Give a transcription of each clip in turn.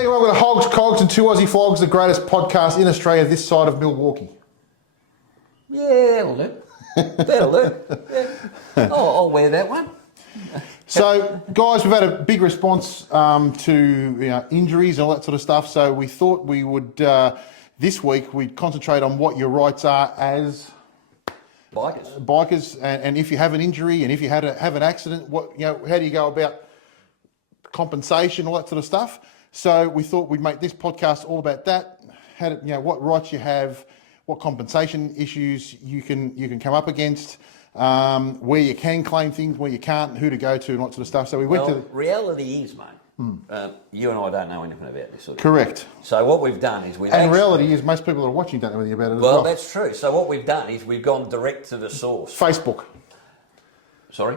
Hey, welcome to Hogs, Cogs and 2 Aussie Flogs, the greatest podcast in Australia this side of Milwaukee. Yeah, that'll do. That'll do. Yeah. Oh, I'll wear that one. So, guys, we've had a big response to injuries and all that sort of stuff, so we thought we would, this week, we'd concentrate on what your rights are as Bikers. And if you have an injury and if you have an accident, how do you go about compensation, all that sort of stuff. So we thought we'd make this podcast all about that. What rights you have, what compensation issues you can come up against, where you can claim things, where you can't, who to go to, and that sort of stuff. So we went to. Reality is, mate. You and I don't know anything about this sort of Correct. thing. So what we've done is reality is most people that are watching don't know anything about it. Well, that's true. So what we've done is we've gone direct to the source. Facebook. Sorry.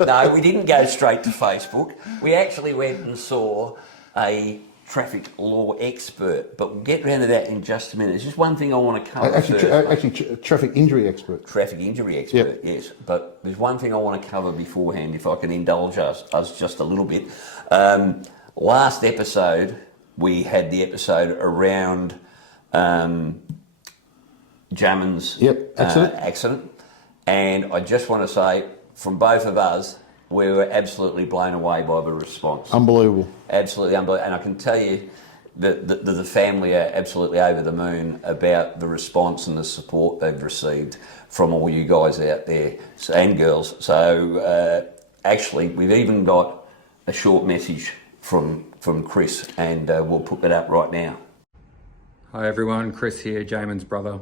No, we didn't go straight to Facebook. We actually went and saw a traffic law expert, but we'll get round to that in just a minute. There's just one thing I want to cover first. Traffic injury expert. Traffic injury expert, yes. But there's one thing I want to cover beforehand, if I can indulge us just a little bit. Last episode, we had the episode around Jamin's accident. And I just want to say, from both of us, we were absolutely blown away by the response. Unbelievable. Absolutely unbelievable. And I can tell you that the family are absolutely over the moon about the response and the support they've received from all you guys out there and girls. So actually, we've even got a short message from Chris, and we'll put that up right now. Hi everyone, Chris here, Jamin's brother.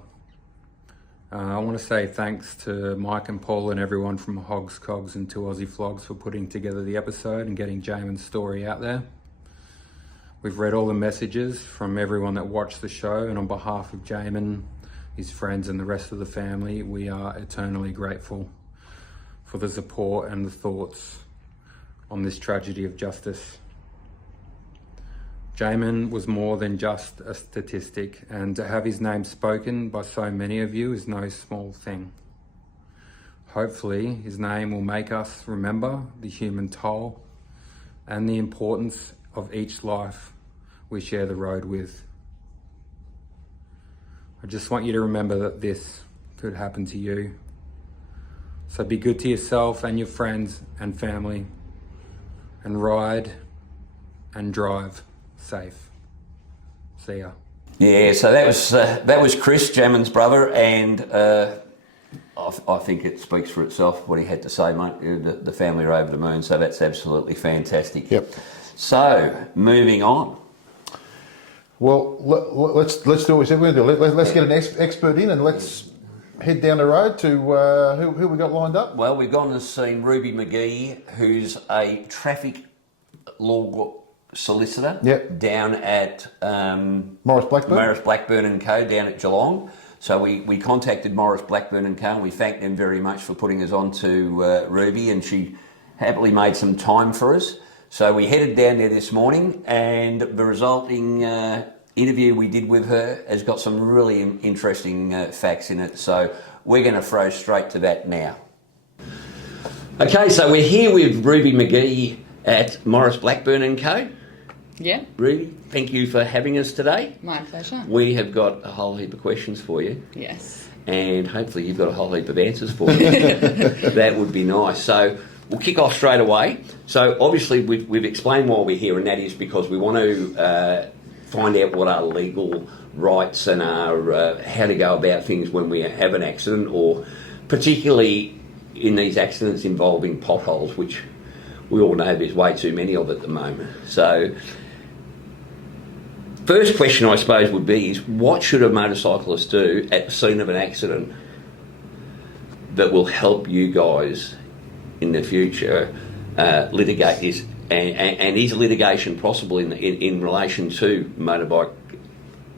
I want to say thanks to Mike and Paul and everyone from Hogs, Cogs and 2 Aussie Flogs for putting together the episode and getting Jamin's story out there. We've read all the messages from everyone that watched the show, and on behalf of Jamin, his friends and the rest of the family, we are eternally grateful for the support and the thoughts on this tragedy of justice. Jamin was more than just a statistic, and to have his name spoken by so many of you is no small thing. Hopefully, his name will make us remember the human toll and the importance of each life we share the road with. I just want you to remember that this could happen to you. So be good to yourself and your friends and family, and ride and drive safe. See ya. Yeah, so that was Chris, Jamin's brother, and I think it speaks for itself what he had to say, mate. The family are over the moon, so that's absolutely fantastic. Yep. So moving on. Well, let's do what we said we're going to do. Let's get an expert in and let's head down the road to who we got lined up. Well, we've gone and seen Ruby McGee, who's a traffic law solicitor down at Maurice Blackburn and Co. down at Geelong. So we contacted Maurice Blackburn and Co. and we thanked them very much for putting us on to Ruby, and she happily made some time for us. So we headed down there this morning, and the resulting interview we did with her has got some really interesting facts in it. So we're going to throw straight to that now. Okay, so we're here with Ruby McGee at Maurice Blackburn and Co. Yeah. Ruby, thank you for having us today. My pleasure. We have got a whole heap of questions for you. Yes. And hopefully you've got a whole heap of answers for you. That would be nice. So we'll kick off straight away. So obviously we've explained why we're here, and that is because we want to find out what our legal rights and our how to go about things when we have an accident, or particularly in these accidents involving potholes, which we all know there's way too many of at the moment. So first question, I suppose, would be is what should a motorcyclist do at the scene of an accident that will help you guys in the future litigate this? And is litigation possible in relation to motorbike,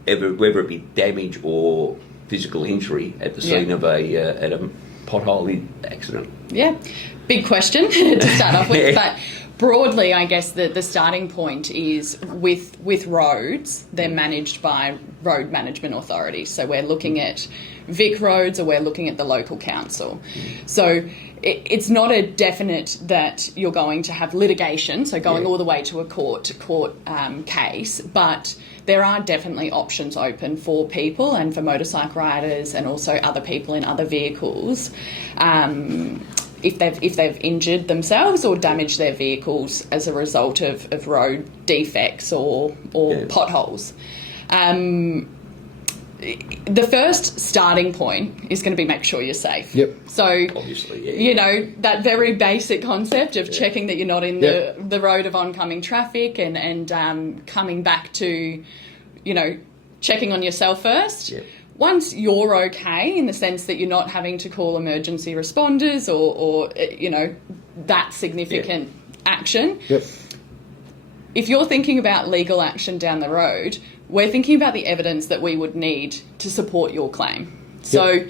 whether it be damage or physical injury at the scene of a pothole accident? Yeah, big question to start off with, but broadly, I guess the starting point is with roads, they're managed by road management authorities. So we're looking at Vic roads or we're looking at the local council. So it's not a definite that you're going to have litigation, so going all the way to a court case, but there are definitely options open for people and for motorcycle riders and also other people in other vehicles if they've injured themselves or damaged their vehicles as a result of road defects or potholes. The first starting point is going to be make sure you're safe. Yep. So, obviously, you know, that very basic concept of checking that you're not in the road of oncoming traffic and coming back to, you know, checking on yourself first. Yep. Once you're okay in the sense that you're not having to call emergency responders or you know, that significant action. Yep. If you're thinking about legal action down the road, we're thinking about the evidence that we would need to support your claim. So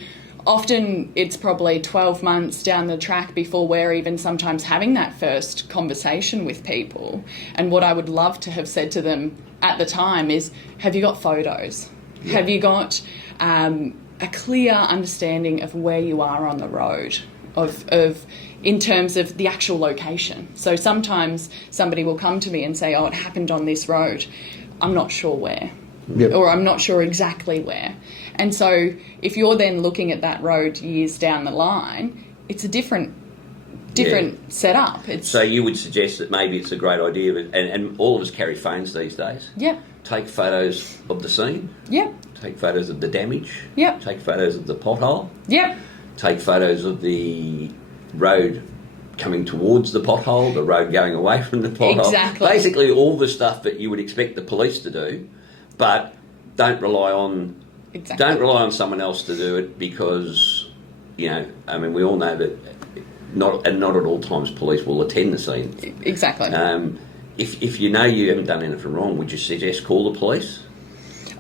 often it's probably 12 months down the track before we're even sometimes having that first conversation with people. And what I would love to have said to them at the time is, have you got photos? Yeah. Have you got a clear understanding of where you are on the road, of in terms of the actual location? So sometimes somebody will come to me and say, oh, it happened on this road. I'm not sure where, or I'm not sure exactly where. And so if you're then looking at that road years down the line, it's a different setup. So you would suggest that maybe it's a great idea, and all of us carry phones these days. Yep. Take photos of the scene. Yep. Take photos of the damage. Yep. Take photos of the pothole. Yep. Take photos of the road coming towards the pothole, the road going away from the pothole. Exactly. Basically all the stuff that you would expect the police to do, but don't rely on someone else to do it, because, you know, I mean, we all know that not at all times police will attend the scene. Exactly. If you know you haven't done anything wrong, would you suggest call the police?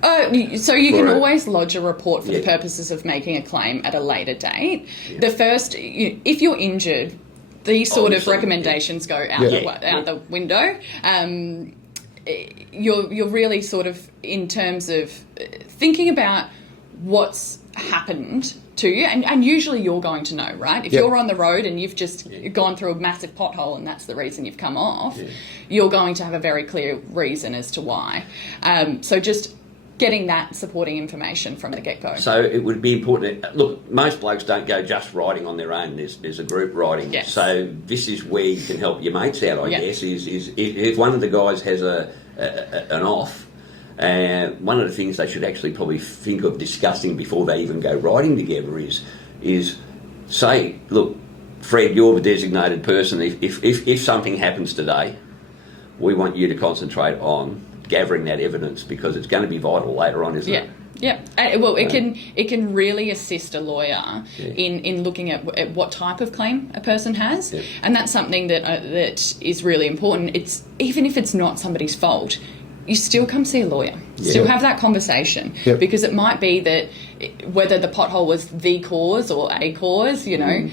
So you can always lodge a report for the purposes of making a claim at a later date. Yeah. The first, if you're injured, these sort of recommendations go out the window. You're really sort of in terms of thinking about what's happened to you, and usually you're going to know, right? If you're on the road and you've just gone through a massive pothole and that's the reason you've come off, you're going to have a very clear reason as to why. So just getting that supporting information from the get-go. So it would be important. Look, most blokes don't go just riding on their own. There's a group riding. Yes. So this is where you can help your mates out, I guess, is if one of the guys has an off, one of the things they should actually probably think of discussing before they even go riding together is say, look, Fred, you're the designated person. If something happens today, we want you to concentrate on gathering that evidence, because it's going to be vital later on, isn't it? Yeah. Well, it can really assist a lawyer in looking at what type of claim a person has, and that's something that is really important. It's even if it's not somebody's fault, you still come see a lawyer. Still have that conversation, because it might be that whether the pothole was the cause or a cause, you know,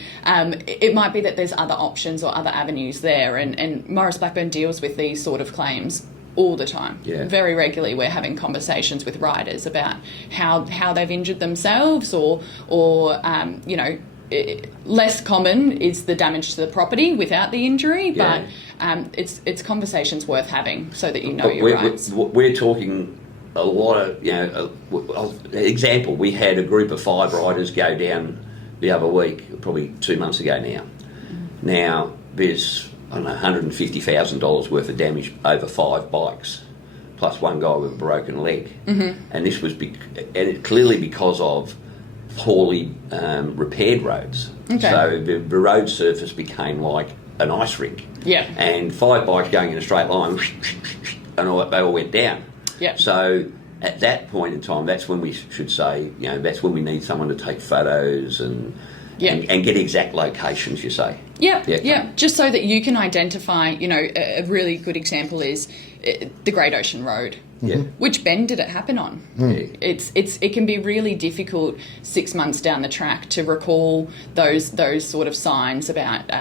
it might be that there's other options or other avenues there, and Maurice Blackburn deals with these sort of claims all the time. Very regularly we're having conversations with riders about how they've injured themselves or you know, less common is the damage to the property without the injury, but it's conversations worth having so that you know your rights. We're talking a lot of, you know, example, we had a group of 5 riders go down the other week, probably 2 months ago now. Now, there's, I don't know, $150,000 worth of damage over 5 bikes, plus one guy with a broken leg. And this was clearly because of poorly repaired roads. So the road surface became like an ice rink. And 5 bikes going in a straight line, and they all went down. So at that point in time, that's when we should say, you know, that's when we need someone to take photos and get exact locations, you say. Just so that you can identify, you know, a really good example is the Great Ocean Road. Which bend did it happen on? It can be really difficult 6 months down the track to recall those sort of signs about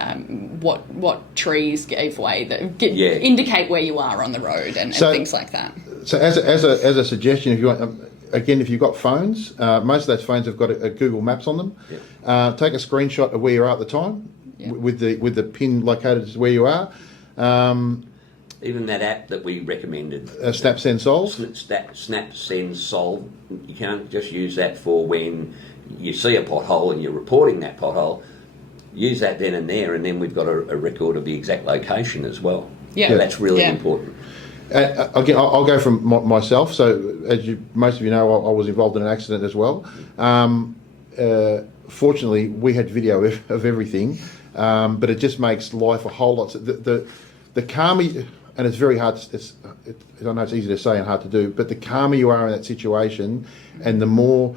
what trees gave way that indicate where you are on the road and things like that. So as a suggestion, if you want, again, if you've got phones, most of those phones have got a Google Maps on them. Yep. Take a screenshot of where you are at the time, with the pin located as where you are. Even that app that we recommended, Snap Send Solve. Snap Send Solve, you can't just use that for when you see a pothole and you're reporting that pothole. Use that then and there, and then we've got a record of the exact location as well. Yeah, so that's really important. Again, I'll go from myself. So, as most of you know, I was involved in an accident as well. Fortunately, we had video of everything, but it just makes life a whole lot. The calmer, and it's very hard. I know it's easy to say and hard to do, but the calmer you are in that situation, and the more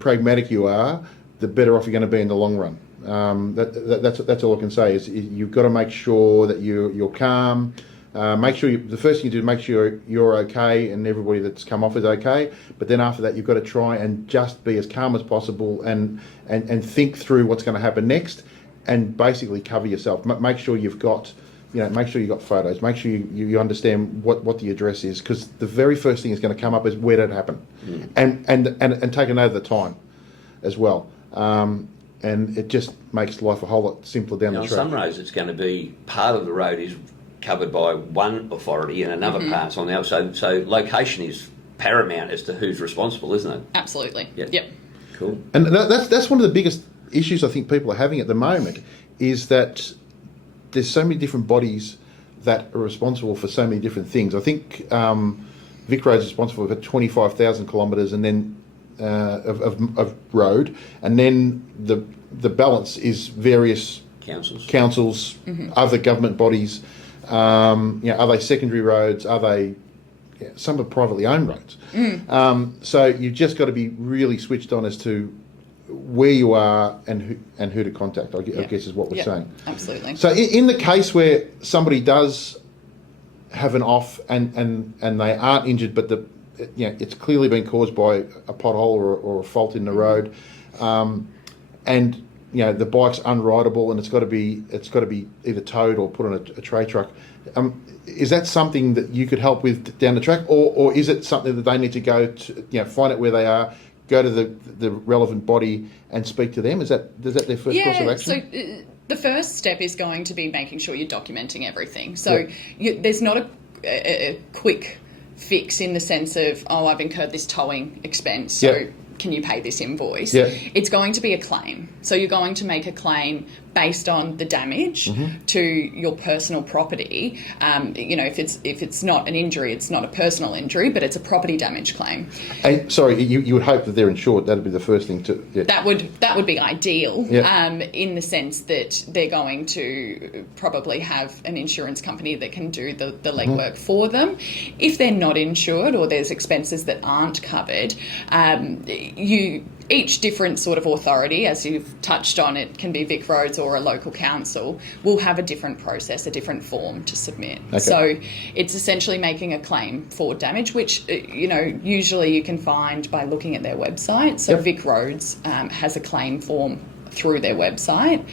pragmatic you are, the better off you're going to be in the long run. That's all I can say is you've got to make sure that you're calm. Make sure the first thing you do, make sure you're okay and everybody that's come off is okay. But then after that, you've got to try and just be as calm as possible and think through what's going to happen next, and basically cover yourself. Make sure you've got, make sure you've got photos. Make sure you understand what the address is, because the very first thing that's going to come up is where did it happen, and take a note of the time as well. And it just makes life a whole lot simpler down the track. On some roads, it's going to be part of the road is covered by one authority and another part's on the other. So location is paramount as to who's responsible, isn't it? Absolutely. Yep. Cool. And that's one of the biggest issues I think people are having at the moment, is that there's so many different bodies that are responsible for so many different things. I think Vic Roads is responsible for 25,000 kilometres and then of road, and then the balance is various councils, other government bodies. Are they secondary roads? Are they some are privately owned roads? So you've just got to be really switched on as to where you are and who to contact. I guess is what we're saying. Absolutely. So in the case where somebody does have an off and they aren't injured, but it's clearly been caused by a pothole or a fault in the road, and the bike's unrideable and it's got to be either towed or put on a tray truck. Is that something that you could help with down the track, or is it something that they need to go to, find out where they are, go to the relevant body and speak to them? Is that their first course of action? So the first step is going to be making sure you're documenting everything. So there's not a quick fix in the sense of, I've incurred this towing expense, so can you pay this invoice? It's going to be a claim. So you're going to make a claim based on the damage to your personal property. If it's not an injury, it's not a personal injury, but it's a property damage claim. And sorry, you would hope that they're insured. That'd be the first thing to. That would be ideal. In the sense that they're going to probably have an insurance company that can do the legwork for them. If they're not insured or there's expenses that aren't covered, each different sort of authority, as you've touched on, it can be Vic Roads or a local council, will have a different process, a different form to submit. Okay. So it's essentially making a claim for damage, which, usually you can find by looking at their website. So Vic Roads has a claim form through their website.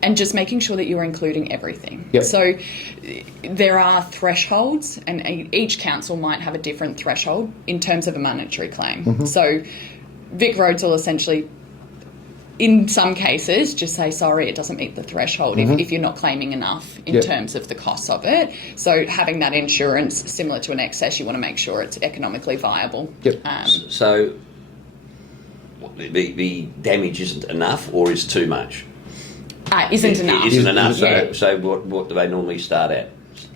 And just making sure that you're including everything. So there are thresholds, and each council might have a different threshold in terms of a monetary claim. So Vic Roads will essentially, in some cases, just say, sorry, it doesn't meet the threshold if you're not claiming enough in terms of the costs of it. So having that insurance, similar to an excess, you want to make sure it's economically viable. So the damage isn't enough or is too much? Isn't enough. Isn't enough. So what do they normally start at?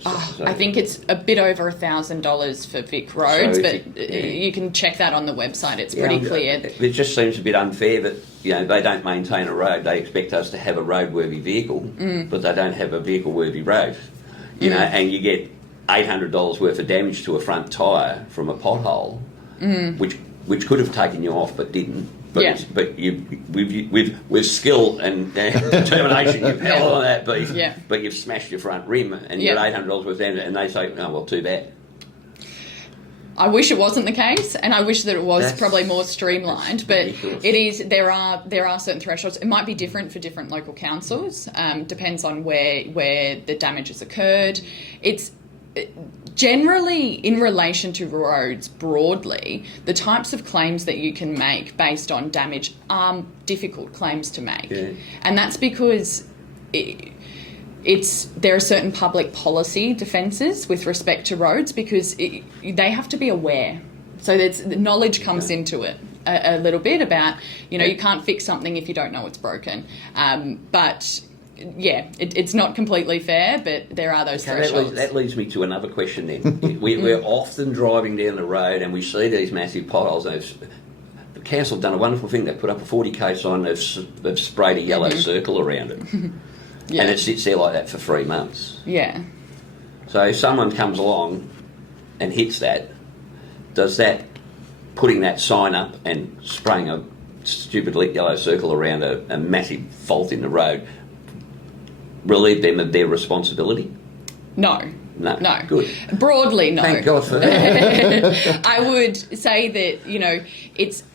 I think it's a bit over $1,000 for Vic Roads, you can check that on the website. It's pretty clear. It just seems a bit unfair that they don't maintain a road. They expect us to have a roadworthy vehicle, but they don't have a vehicle-worthy road. And you get $800 worth of damage to a front tyre from a pothole, which could have taken you off but didn't. But with skill and determination, you've held on that beast, but you've smashed your front rim and you got $800 worth of damage, and they say, "Oh well, too bad." I wish it wasn't the case, and I wish that it was probably more streamlined. But it is. There are certain thresholds. It might be different for different local councils. Depends on where the damage has occurred. Generally, in relation to roads broadly, the types of claims that you can make based on damage are difficult claims to make. Yeah. And that's because there are certain public policy defences with respect to roads, because they have to be aware. So the knowledge comes into it a little bit about, you can't fix something if you don't know it's broken. But yeah, it's not completely fair, but there are those thresholds. That leads me to another question then. We're often driving down the road and we see these massive potholes. The council have done a wonderful thing. They've put up a 40k sign, they've sprayed a yellow circle around it. Yeah. And it sits there like that for 3 months. Yeah. So if someone comes along and hits that, does that, putting that sign up and spraying a stupid yellow circle around a massive fault in the road, relieve them of their responsibility? No. Good. Broadly, no. Thank God for that. I would say that,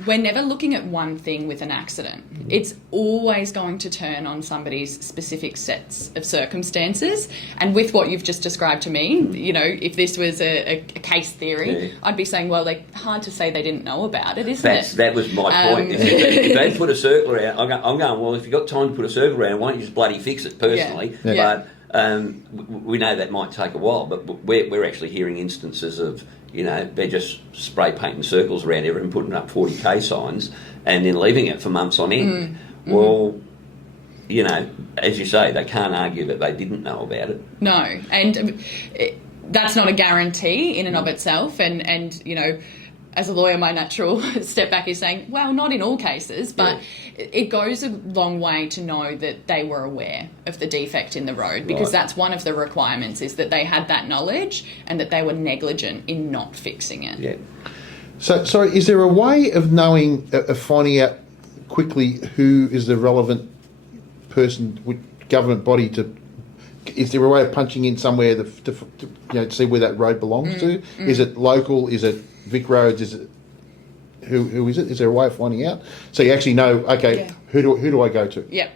we're never looking at one thing with an accident. It's always going to turn on somebody's specific sets of circumstances. And with what you've just described to me, if this was a case theory, I'd be saying, well, hard to say they didn't know about it, isn't it? That was my point. If they put a circle around, I'm going, well, if you've got time to put a circle around, why don't you just bloody fix it personally? Yeah. But we know that might take a while, but we're actually hearing instances of, they're just spray painting circles around everything, putting up 40k signs and then leaving it for months on end. Well, as you say, they can't argue that they didn't know about it. No, and that's not a guarantee in and of itself, and as a lawyer, my natural step back is saying, well, not in all cases, but it goes a long way to know that they were aware of the defect in the road, because that's one of the requirements, is that they had that knowledge and that they were negligent in not fixing it. Yeah. So, sorry, is there a way of knowing, of finding out quickly who is the relevant person with government body to? Is there a way of punching in somewhere to see where that road belongs to? Is it local? Is it Vic Roads? Is it who is it? Is there a way of finding out? So you actually know, okay, who do I go to? Yeah.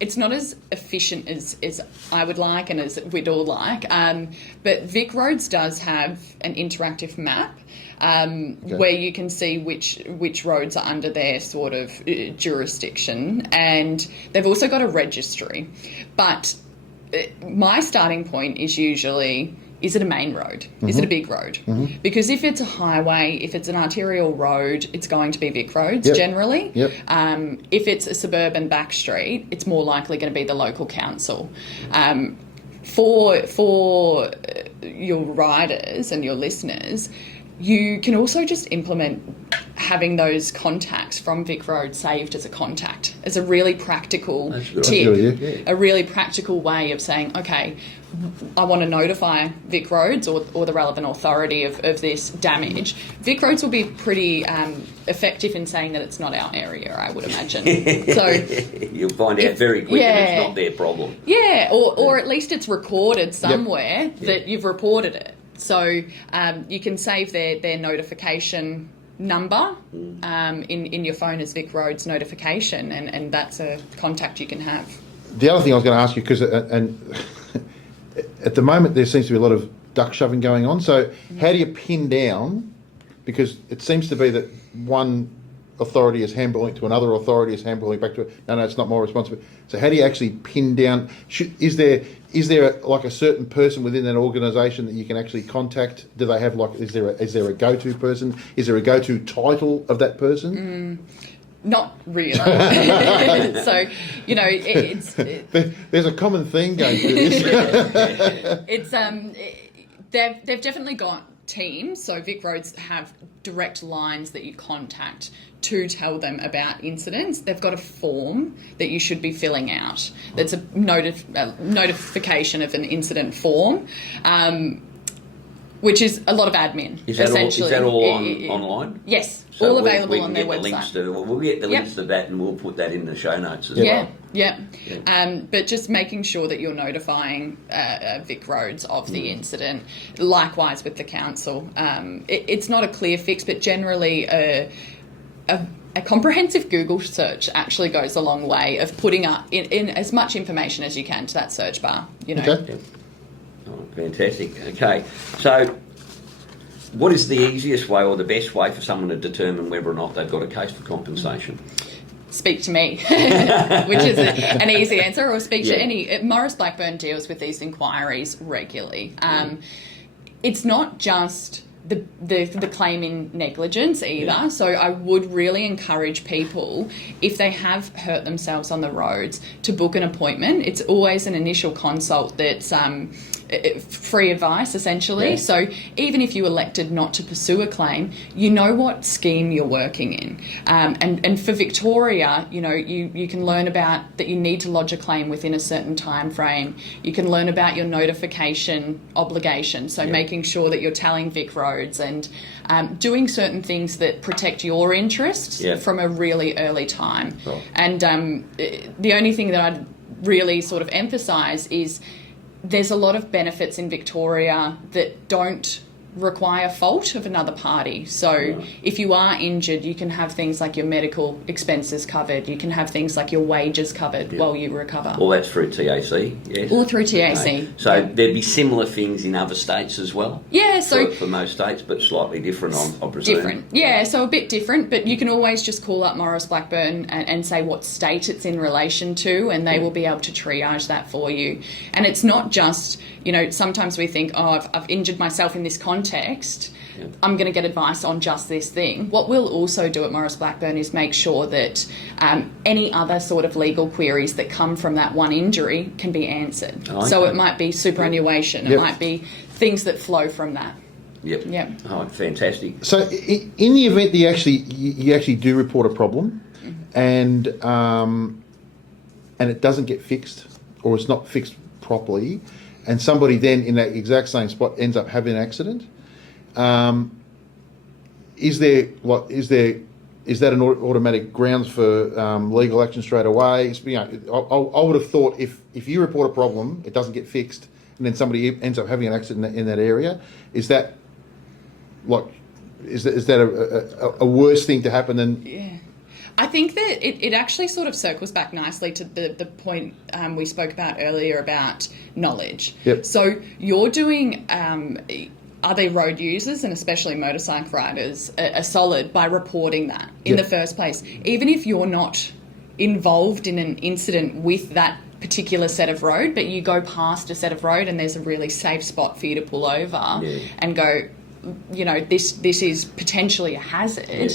It's not as efficient as I would like and as we'd all like, but Vic Roads does have an interactive map where you can see which roads are under their sort of jurisdiction, and they've also got a registry. But my starting point is usually, is it a main road? Is it a big road? Because if it's a highway, if it's an arterial road, it's going to be Vic Roads generally. If it's a suburban back street, it's more likely going to be the local council. For your riders and your listeners, you can also just implement having those contacts from Vic Road saved as a contact, as a really practical tip, a really practical way of saying, okay, I want to notify Vic Roads or the relevant authority of this damage. Vic Roads will be pretty effective in saying that it's not our area, I would imagine. So you'll find out very quickly it's not their problem. Yeah, or at least it's recorded somewhere that you've reported it. So you can save their notification number in your phone as Vic Roads notification, and that's a contact you can have. The other thing I was going to ask you, because at the moment there seems to be a lot of duck shoving going on, so how do you pin down, because it seems to be that one authority is handballing to another authority is handballing back to it. No, it's not my responsibility. So how do you actually pin down? Is there like a certain person within that organisation that you can actually contact? Do they have is there a go-to person? Is there a go-to title of that person? Not really. So, there's a common theme going through this. It's they've definitely got teams. So Vic Roads have direct lines that you contact to tell them about incidents. They've got a form that you should be filling out. That's a notification of an incident form, which is a lot of admin. Is that all online? Yes, So all available we on can their get the website. we'll get the links to that, and we'll put that in the show notes as well. Yeah. But just making sure that you're notifying Vic Roads of the incident. Likewise with the council. It's not a clear fix, but generally a comprehensive Google search actually goes a long way of putting up in as much information as you can to that search bar. Okay. Oh, fantastic. Okay, so what is the easiest way or the best way for someone to determine whether or not they've got a case for compensation? Speak to me, which is an easy answer, or speak to any. Maurice Blackburn deals with these inquiries regularly. It's not just the claim in negligence either. So I would really encourage people, if they have hurt themselves on the roads, to book an appointment. It's always an initial consult that's free advice, essentially. So even if you elected not to pursue a claim, you know what scheme you're working in. And for Victoria, you can learn about that you need to lodge a claim within a certain time frame. You can learn about your notification obligation, so making sure that you're telling Vic Roads and doing certain things that protect your interests from a really early time. And the only thing that I'd really sort of emphasise is there's a lot of benefits in Victoria that don't require fault of another party. So if you are injured, you can have things like your medical expenses covered. You can have things like your wages covered while you recover. All that's through TAC, yes? All through TAC. Okay. So there'd be similar things in other states as well? Yeah, so... For most states, but slightly different, I presume? Different, yeah, so a bit different, but you can always just call up Maurice Blackburn and say what state it's in relation to, and they will be able to triage that for you. And it's not just... sometimes we think, I've injured myself in this context, I'm going to get advice on just this thing. What we'll also do at Maurice Blackburn is make sure that any other sort of legal queries that come from that one injury can be answered. Oh, okay. So it might be superannuation, it might be things that flow from that. Yep. Oh, fantastic. So in the event that you actually do report a problem and it doesn't get fixed, or it's not fixed properly, and somebody then in that exact same spot ends up having an accident, is that an automatic grounds for legal action straight away? I would have thought if you report a problem, it doesn't get fixed, and then somebody ends up having an accident in that area, is that a worse thing to happen than? Yeah. I think that it actually sort of circles back nicely to the point we spoke about earlier about knowledge. So you're doing other road users, and especially motorcycle riders, are solid by reporting that in the first place. Even if you're not involved in an incident with that particular set of road, but you go past a set of road and there's a really safe spot for you to pull over and go, this is potentially a hazard,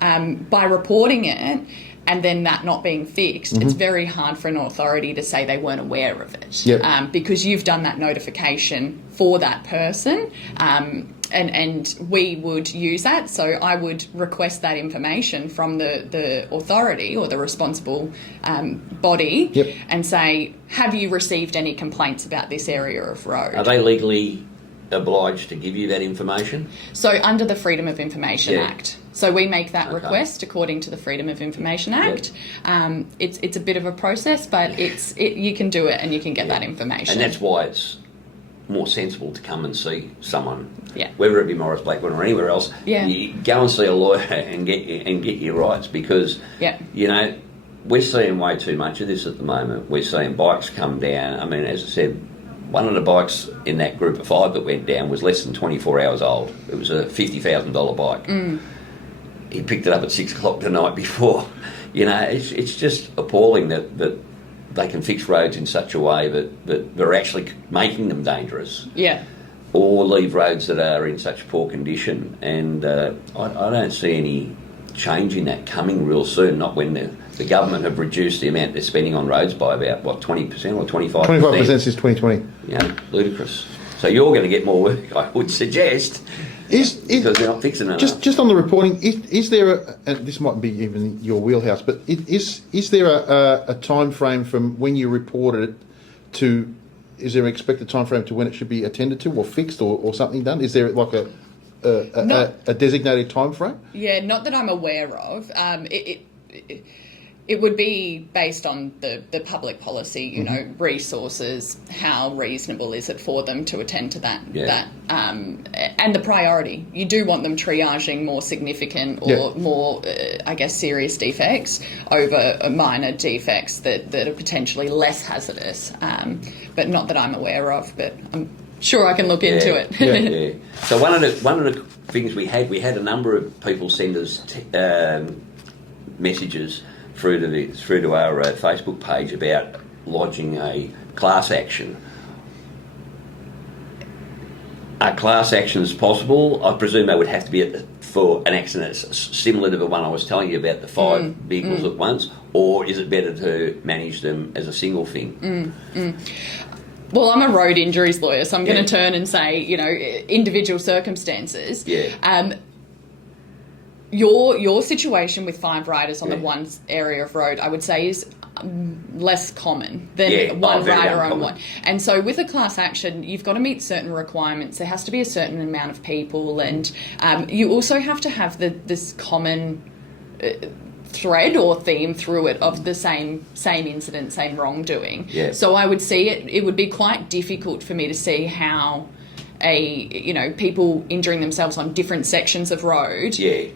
by reporting it and then that not being fixed, it's very hard for an authority to say they weren't aware of it, because you've done that notification for that person, and we would use that. So I would request that information from the authority or the responsible body and say, have you received any complaints about this area of road? Are they legally obliged to give you that information? So under the Freedom of Information Act. So we make that request according to the Freedom of Information Act. It's a bit of a process, but you can do it and you can get that information. And that's why it's more sensible to come and see someone, whether it be Maurice Blackburn or anywhere else. You go and see a lawyer and get your rights, because we're seeing way too much of this at the moment. We're seeing bikes come down. I mean, as I said, one of the bikes in that group of 5 that went down was less than 24 hours old. It was a $50,000 bike. He picked it up at 6 o'clock the night before. It's just appalling that they can fix roads in such a way that they're actually making them dangerous. Or leave roads that are in such poor condition. And I don't see any change in that coming real soon, not when the government have reduced the amount they're spending on roads by about, 20% or 25%? 25% since 2020. Ludicrous. So you're going to get more work, I would suggest, because they're not fixing it. Just on the reporting, is there and this might be even your wheelhouse, but is there a time frame from when you reported it to, is there an expected time frame to when it should be attended to or fixed or something done? Is there like a designated time frame? Yeah, not that I'm aware of. It would be based on the public policy, resources, how reasonable is it for them to attend to that, and the priority. You do want them triaging more significant or more, serious defects over minor defects that are potentially less hazardous, but not that I'm aware of, but Sure, I can look into it. Yeah. So one of the things we had a number of people send us messages through to our Facebook page about lodging a class action. Are class actions possible? I presume they would have to be for an accident similar to the one I was telling you about, the 5 vehicles at once, or is it better to manage them as a single thing? Well, I'm a road injuries lawyer, so I'm going to turn and say, individual circumstances. Yeah. Your situation with 5 riders on the one area of road, I would say, is less common than one rider on one. And so with a class action, you've got to meet certain requirements. There has to be a certain amount of people, and you also have to have this common thread or theme through it of the same incident, same wrongdoing. Yeah. So I would see it would be quite difficult for me to see how people injuring themselves on different sections of road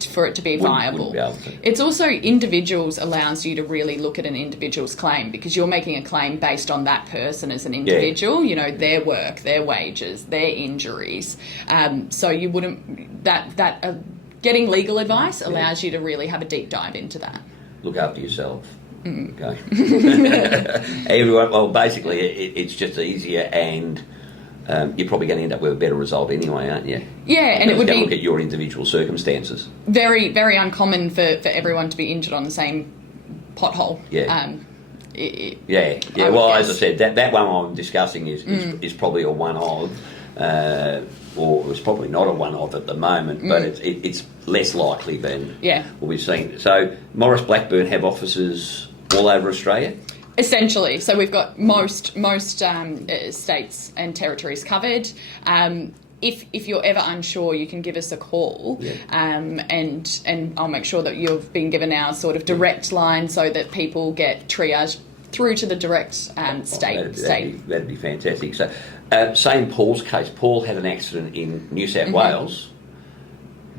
for it to be viable. Wouldn't be able to. It's also individuals allows you to really look at an individual's claim, because you're making a claim based on that person as an individual, their work, their wages, their injuries. So you wouldn't, getting legal advice allows you to really have a deep dive into that. Look after yourself. Okay. Everyone, well, basically it's just easier, and you're probably going to end up with a better result anyway, aren't you? Yeah, and it would be... look at your individual circumstances. Very, very uncommon for everyone to be injured on the same pothole. Yeah. Well, as I said, that one I'm discussing is probably a one-off, or it's probably not a one-off at the moment, but it's less likely than what we've seen. So Maurice Blackburn have offices all over Australia? Essentially. So we've got most states and territories covered. If you're ever unsure, you can give us a call, and I'll make sure that you've been given our sort of direct line so that people get triaged through to the direct state. That'd be fantastic. So, say in Paul's case, Paul had an accident in New South Wales,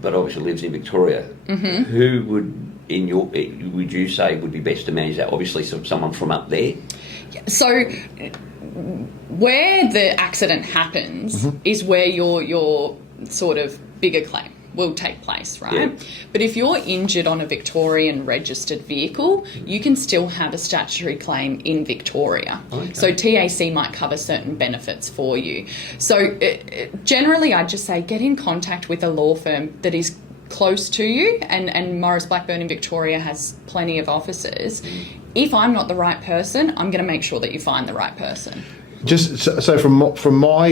but obviously lives in Victoria. Who would you say would be best to manage that? Obviously, someone from up there. So, where the accident happens is where your sort of bigger claim will take place, right? Yeah. But if you're injured on a Victorian registered vehicle, you can still have a statutory claim in Victoria. Okay. So TAC might cover certain benefits for you. So generally, I'd just say get in contact with a law firm that is close to you, and Maurice Blackburn in Victoria has plenty of offices. If I'm not the right person, I'm going to make sure that you find the right person. Just so from my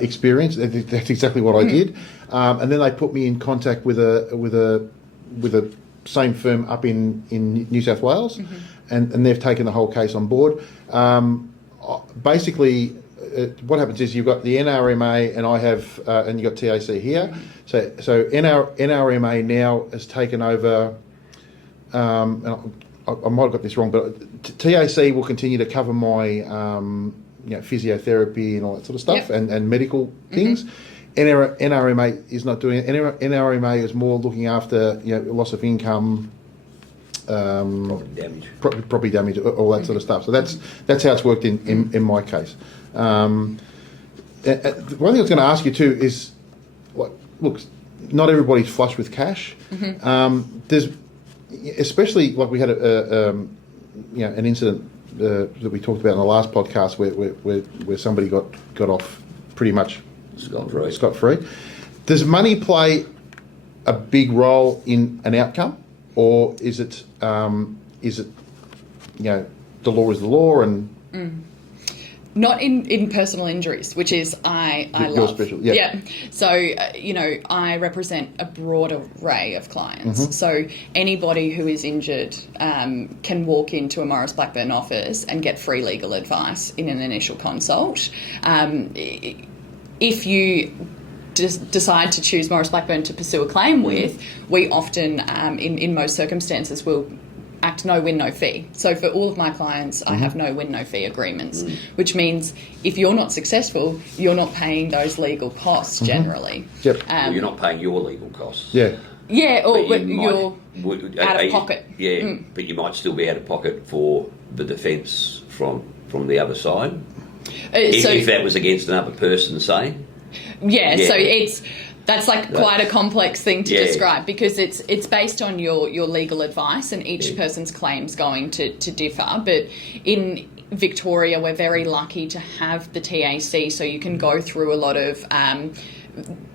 experience, that's exactly what I did, and then they put me in contact with a same firm up in New South Wales, and they've taken the whole case on board. Basically, what happens is you've got the NRMA, and I have, and you've got TAC here. So NRMA now has taken over. And I might have got this wrong, but TAC will continue to cover my physiotherapy and all that sort of stuff, and medical things. NRMA is not doing it. NRMA is more looking after loss of income, property damage, all that sort of stuff. So that's how it's worked in my case. One thing I was going to ask you too is, look, not everybody's flush with cash. There's, especially like we had an incident that we talked about in the last podcast where somebody got off pretty much scot-free. Does money play a big role in an outcome, or is it the law is the law and not in personal injuries, which is I love. Special, So I represent a broad array of clients. So anybody who is injured can walk into a Maurice Blackburn office and get free legal advice in an initial consult. If you decide to choose Maurice Blackburn to pursue a claim with, we often, in most circumstances, will act no win, no fee. So for all of my clients, I have no win, no fee agreements, which means if you're not successful, you're not paying those legal costs generally. Well, you're not paying your legal costs. Or you're out of pocket. But you might still be out of pocket for the defence from the other side. If that was against another person, say. Yeah, so that's like quite a complex thing to describe, because it's based on your legal advice, and each person's claim's going to differ. But in Victoria, we're very lucky to have the TAC, so you can go through a lot of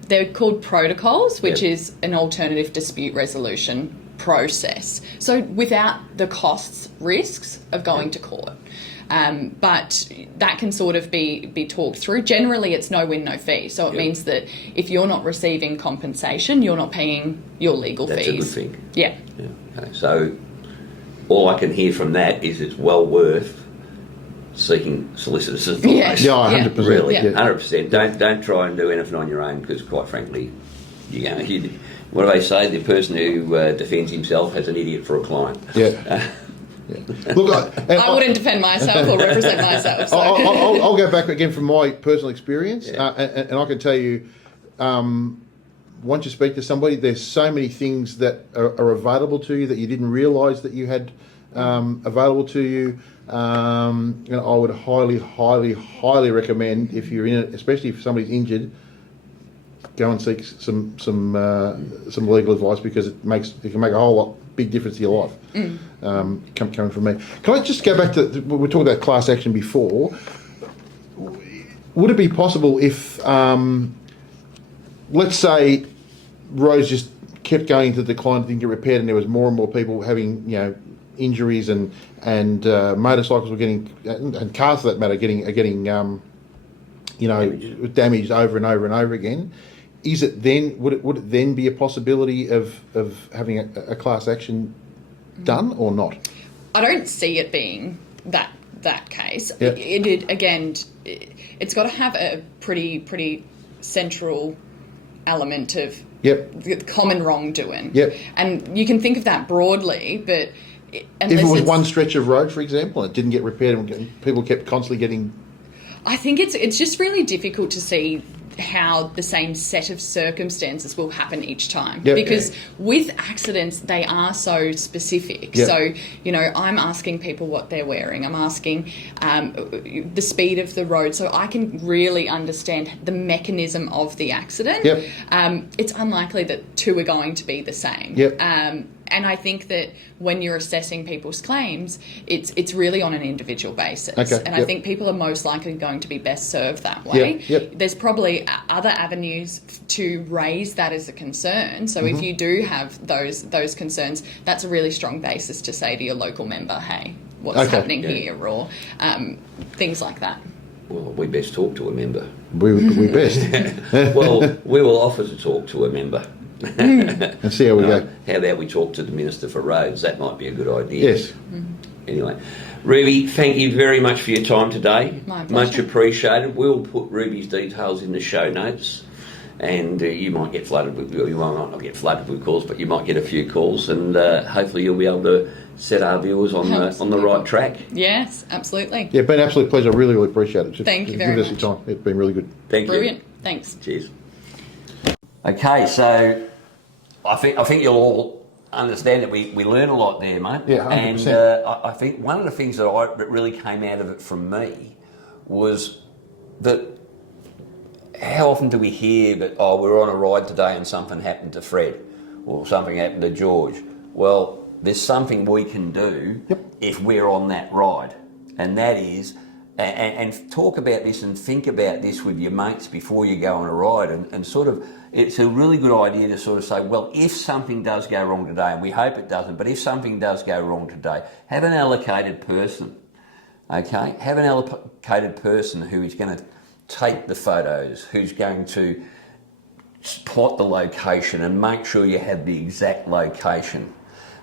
they're called protocols, which is an alternative dispute resolution process. So without the costs, risks of going to court. But that can sort of be talked through. Generally, it's no win, no fee. So it means that if you're not receiving compensation, you're not paying your legal fees. That's a good thing. Yeah. Okay. So all I can hear from that is it's well worth seeking solicitors' advice. Yeah, 100%. Really, Yeah. 100%. Don't try and do anything on your own, because quite frankly, what do they say? The person who defends himself has an idiot for a client. Yeah. Look, I wouldn't defend myself or represent myself. So. I'll go back again from my personal experience, and I can tell you, once you speak to somebody, there's so many things that are available to you that you didn't realise that you had available to you. I would highly recommend, if you're in it, especially if somebody's injured, go and seek some legal advice, because it can make a whole lot big difference to your life. Coming from me. Can I just go back to we talked about class action before? Would it be possible if, let's say, roads just kept going into decline, didn't get repaired, and there was more and more people having injuries, and motorcycles were getting, and cars for that matter, getting damaged over and over and over again? Is it then would it then be a possibility of having a class action done or not? I don't see it being that case. Yep. It's got to have a pretty central element of common wrongdoing. Yep. And you can think of that broadly, but if it was one stretch of road, for example, and it didn't get repaired, and people kept constantly getting... I think it's just really difficult to see how the same set of circumstances will happen each time, because with accidents they are so specific. So I'm asking people what they're wearing, I'm asking the speed of the road, so I can really understand the mechanism of the accident. It's unlikely that two are going to be the same. And I think that when you're assessing people's claims, it's really on an individual basis. I think people are most likely going to be best served that way. There's probably other avenues to raise that as a concern. So if you do have those concerns, that's a really strong basis to say to your local member, hey, what's happening here, or things like that. Well, we best talk to a member. We best. Well, we will offer to talk to a member. And see how we go. How about we talk to the Minister for Roads? That might be a good idea. Yes. Anyway, Ruby, thank you very much for your time today. My pleasure. Much appreciated. We'll put Ruby's details in the show notes, and you might get flooded with, you might not get flooded with calls, but you might get a few calls, and hopefully you'll be able to set our viewers on the right track. Yes, absolutely. Yeah, it's been an absolute pleasure. I really appreciate it. Thank you very much. Give us your time. It's been really good. Thank you. Brilliant. Thanks. Cheers. Okay, so I think you'll all understand that we learn a lot there, mate. Yeah, 100%. And I think one of the things that really came out of it from me was that how often do we hear that, we're on a ride today and something happened to Fred or something happened to George? Well, there's something we can do if we're on that ride, and that is, and talk about this and think about this with your mates before you go on a ride, and sort of, it's a really good idea to sort of say, well, if something does go wrong today, and we hope it doesn't, but if something does go wrong today, have an allocated person, okay? Have an allocated person who is going to take the photos, who's going to plot the location and make sure you have the exact location.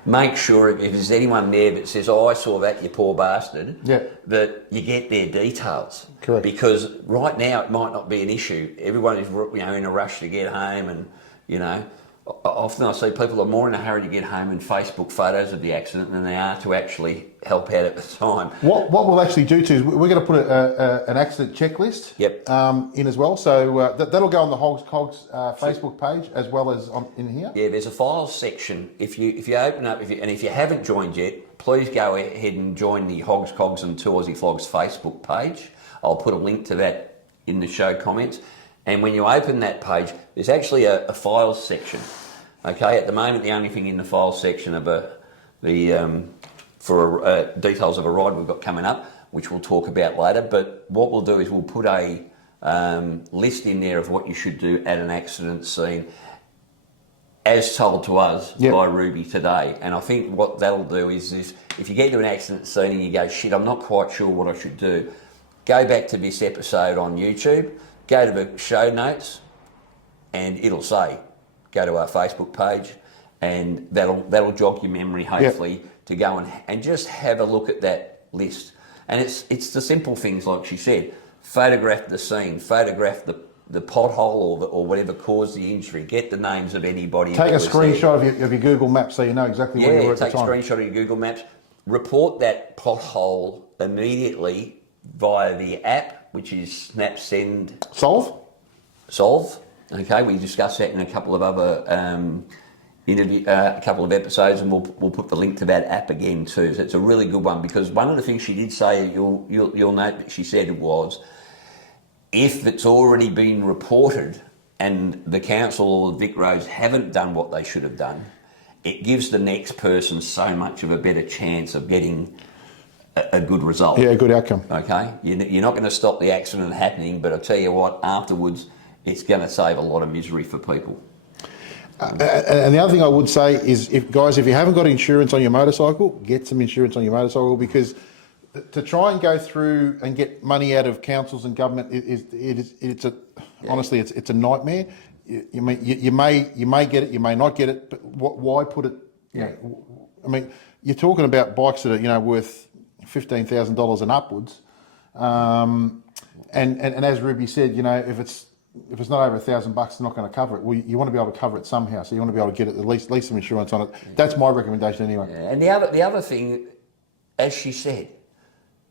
Make sure if there's anyone there that says, I saw that, you poor bastard, that you get their details. Correct. Because right now it might not be an issue. Everyone is in a rush to get home, and often I see people are more in a hurry to get home and Facebook photos of the accident than they are to actually help out at the time. What we'll actually do too is we're going to put an accident checklist in as well. So that'll go on the Hogs Cogs Facebook page as well as in here. Yeah, there's a files section. If you open up, if you haven't joined yet, please go ahead and join the Hogs Cogs and 2 Aussie Flogs Facebook page. I'll put a link to that in the show comments. And when you open that page, there's actually a files section. Okay, at the moment, the only thing in the files section of details of a ride we've got coming up, which we'll talk about later. But what we'll do is we'll put a list in there of what you should do at an accident scene, as told to us by Ruby today. And I think what that'll do is if you get to an accident scene and you go, shit, I'm not quite sure what I should do, go back to this episode on YouTube, go to the show notes, and it'll say, go to our Facebook page, and that'll jog your memory, hopefully, to go and just have a look at that list. And it's the simple things, like she said, photograph the scene, photograph the pothole or whatever caused the injury, get the names of anybody. Take a screenshot of your Google Maps so you know exactly where you were at the time. Yeah, take a screenshot of your Google Maps. Report that pothole immediately via the app, which is Snap Send Solve. Okay, we discussed that in a couple of other a couple of episodes, and we'll put the link to that app again too. So it's a really good one, because one of the things she did say, you'll note that she said was, if it's already been reported and the council or the Vic Roads haven't done what they should have done, it gives the next person so much of a better chance of getting a good result. Yeah, a good outcome. Okay, you're not going to stop the accident happening, but I tell you what, afterwards, it's going to save a lot of misery for people. And the other thing I would say is, if you haven't got insurance on your motorcycle, get some insurance on your motorcycle, because to try and go through and get money out of councils and government honestly it's a nightmare. You may get it, you may not get it, but why put it? I mean, you're talking about bikes that are worth $15,000 and upwards, and as Ruby said, if it's not over $1,000, they're not going to cover it. Well, you want to be able to cover it somehow, so you want to be able to get at least some insurance on it. That's my recommendation anyway. Yeah. And the other thing, as she said,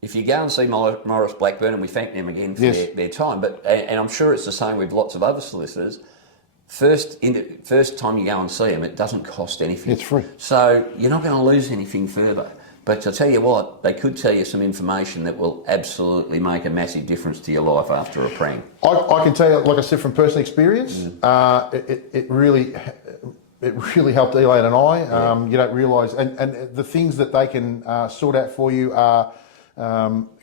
if you go and see Maurice Blackburn, and we thank them again for their time, and I'm sure it's the same with lots of other solicitors, first time you go and see them, it doesn't cost anything. It's free. So you're not going to lose anything further. But I tell you what, they could tell you some information that will absolutely make a massive difference to your life after a prang. I can tell you, like I said, from personal experience, it really helped Elaine and I. You don't realise, and the things that they can sort out for you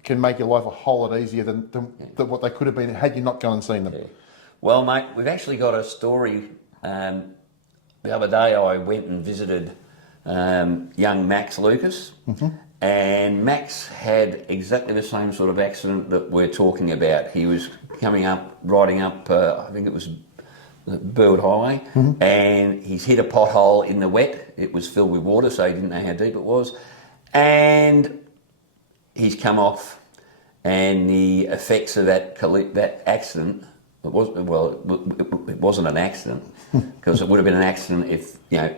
can make your life a whole lot easier than what they could have been had you not gone and seen them. Yeah. Well, mate, we've actually got a story. The other day I went and visited young Max Lucas, and Max had exactly the same sort of accident that we're talking about. He was riding up, I think it was the Burwood Highway, and he's hit a pothole in the wet. It was filled with water, so he didn't know how deep it was, and he's come off, and the effects of that accident, it wasn't an accident, because it would have been an accident if the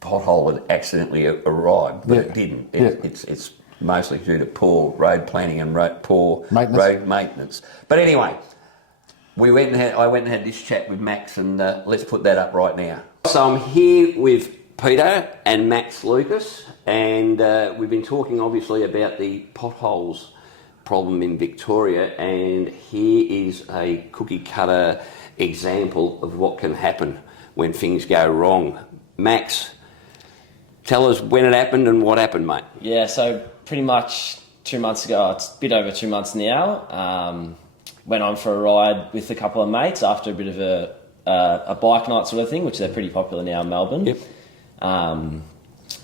pothole had accidentally arrived, but it didn't. It's mostly due to poor road planning and poor road maintenance. But anyway, I went and had this chat with Max, and let's put that up right now. So I'm here with Peter and Max Lucas, and we've been talking obviously about the potholes problem in Victoria, and here is a cookie cutter example of what can happen when things go wrong. Max, tell us when it happened and what happened, mate. Yeah, so pretty much 2 months ago, it's a bit over 2 months now, went on for a ride with a couple of mates after a bit of a bike night sort of thing, which they're pretty popular now in Melbourne. Yep.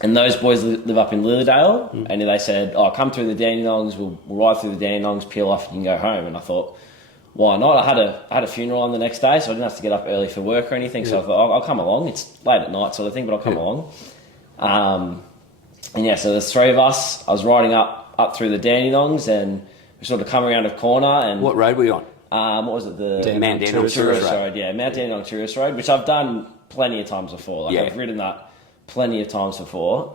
And those boys live up in Lilydale, and they said, come through the Dandenongs, we'll ride through the Dandenongs, peel off, and you can go home. And I thought, why not? I had a funeral on the next day, so I didn't have to get up early for work or anything, so I thought, I'll come along. It's late at night sort of thing, but I'll come along. So there's three of us. I was riding up through the Dandenongs, and we sort of come around a corner. And what road were you on? What was it? The Mount Dandenong Tourist Road. Yeah, Mount Dandenong Tourist Road, which I've done plenty of times before. I've ridden that plenty of times before.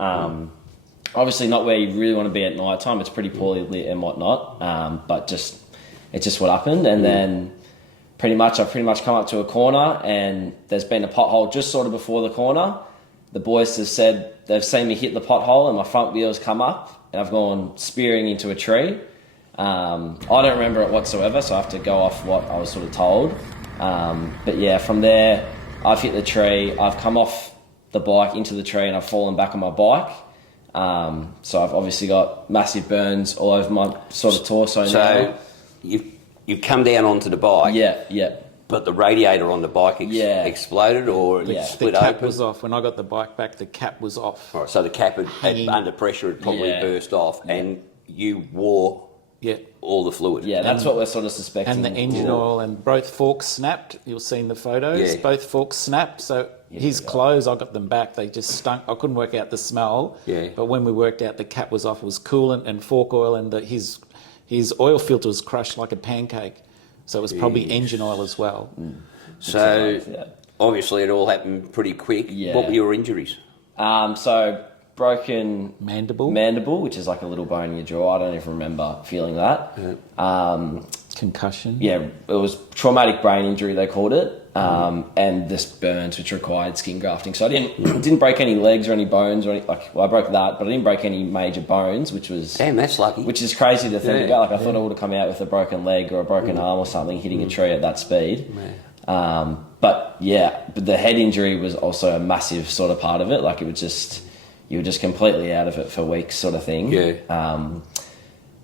Obviously not where you really want to be at night time. It's pretty poorly lit and whatnot. But it's just what happened. And then I've pretty much come up to a corner, and there's been a pothole just sort of before the corner. The boys have said they've seen me hit the pothole and my front wheels come up, and I've gone spearing into a tree. I don't remember it whatsoever, so I have to go off what I was sort of told. But yeah, from there, I've hit the tree. I've come off the bike into the tree and I've fallen back on my bike. So I've obviously got massive burns all over my sort of torso now. So you've come down onto the bike. Yeah. But the radiator on the bike exploded or it split the cap open? was off. When I got the bike back, the cap was off. All right, so the cap had under pressure had probably burst off and you wore all the fluid. Yeah, that's what we're sort of suspecting. And the engine oil and both forks snapped. You'll see in the photos. Yeah. Both forks snapped. So his clothes, I got them back. They just stunk. I couldn't work out the smell. Yeah. But when we worked out the cap was off, it was coolant and fork oil, and his oil filter was crushed like a pancake. So it was probably engine oil as well. So obviously it all happened pretty quick. Yeah. What were your injuries? So broken mandible, which is like a little bone in your jaw. I don't even remember feeling that. Concussion. Yeah, it was traumatic brain injury, they called it. And this burns, which required skin grafting. So I didn't break any legs or any bones or any, I broke that, but I didn't break any major bones, which was... Damn, that's lucky. Which is crazy to think about. I thought I would have come out with a broken leg or a broken arm or something, hitting a tree at that speed. But the head injury was also a massive sort of part of it. Like, it was just... You were just completely out of it for weeks, sort of thing. Yeah.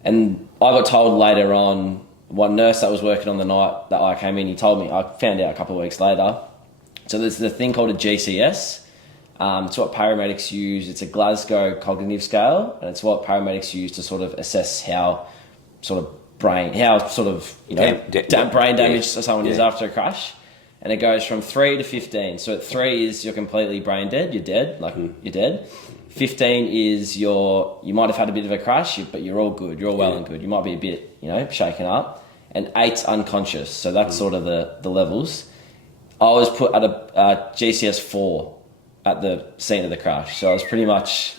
And I got told later on, one nurse that was working on the night that I came in, he told me, I found out a couple of weeks later. So there's the thing called a GCS. It's what paramedics use. It's a Glasgow cognitive scale, and it's what paramedics use to sort of assess how brain damage someone is after a crash. And it goes from 3 to 15. So at 3 is you're completely brain dead. You're dead. You're dead. 15 is you might have had a bit of a crash, but you're all good. You're all well and good. You might be a bit, shaken up. And 8's unconscious. So that's sort of the levels. I was put at a GCS 4 at the scene of the crash. So I was pretty much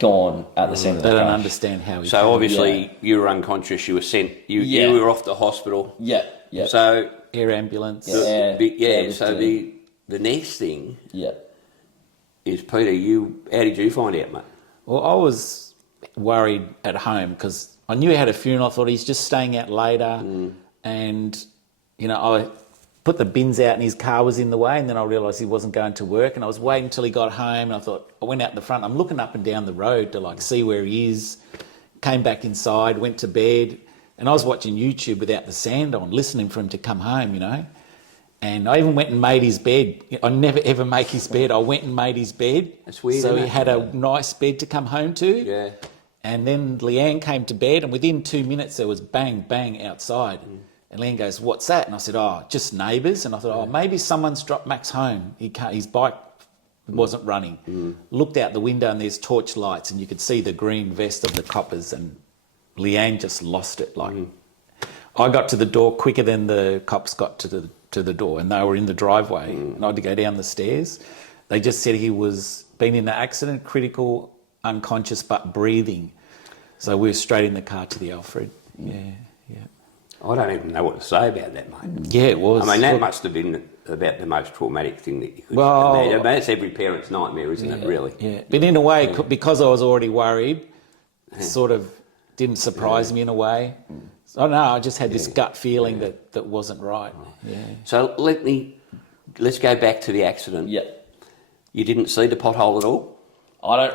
gone at the scene of the crash. They don't understand how. So obviously you were unconscious. You were sent. You were off to hospital. Yeah. So air ambulance. So the next thing. Is Peter, how did you find out, mate? Well, I was worried at home because I knew he had a funeral. I thought he's just staying out later. And, I put the bins out and his car was in the way, and then I realised he wasn't going to work, and I was waiting until he got home, and I went out the front. I'm looking up and down the road to see where he is. Came back inside, went to bed, and I was watching YouTube without the sound on, listening for him to come home, And I even went and made his bed. I never ever make his bed. I went and made his bed. That's weird. So he had a nice bed to come home to. Yeah. And then Leanne came to bed, and within 2 minutes there was bang, bang outside. And Leanne goes, "What's that?" And I said, "Oh, just neighbours." And I thought, maybe someone's dropped Max home. His bike wasn't running. Looked out the window and there's torch lights, and you could see the green vest of the coppers, and Leanne just lost it. I got to the door quicker than the cops got to the door, and they were in the driveway, and I had to go down the stairs. They just said he was been in an accident, critical, unconscious, but breathing. So we were straight in the car to the Alfred. Yeah. I don't even know what to say about that, mate. Yeah, it was. I mean, that must have been about the most traumatic thing that you could imagine. I mean, it's every parent's nightmare, isn't it, really? Yeah, but in a way, because I was already worried, it sort of didn't surprise me in a way. I don't know, I just had this gut feeling that wasn't right. Yeah. So let's go back to the accident. Yeah. You didn't see the pothole at all?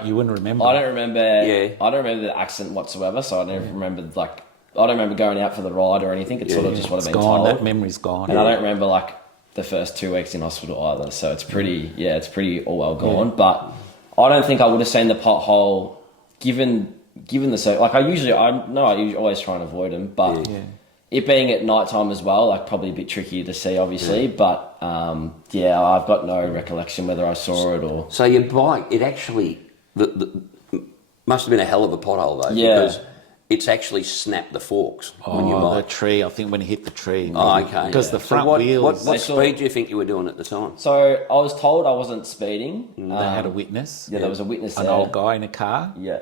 You wouldn't remember. I don't remember. Yeah. I don't remember the accident whatsoever. So I never remember I don't remember going out for the ride or anything. It's sort of just what I've been told. That memory's gone. And I don't remember the first 2 weeks in hospital either. So it's pretty all well gone. But I don't think I would have seen the pothole given the I always try and avoid them, but it being at night time as well, probably a bit trickier to see, obviously. But I've got no recollection whether I saw it or. So your bike, it actually must have been a hell of a pothole though, because it's actually snapped the forks on your bike. The tree, I think when it hit the tree. Oh, okay. Because the front wheels. What speed do you think you were doing at the time? So I was told I wasn't speeding. They had a witness. Yeah, there was a witness there. An old guy in a car. Yeah.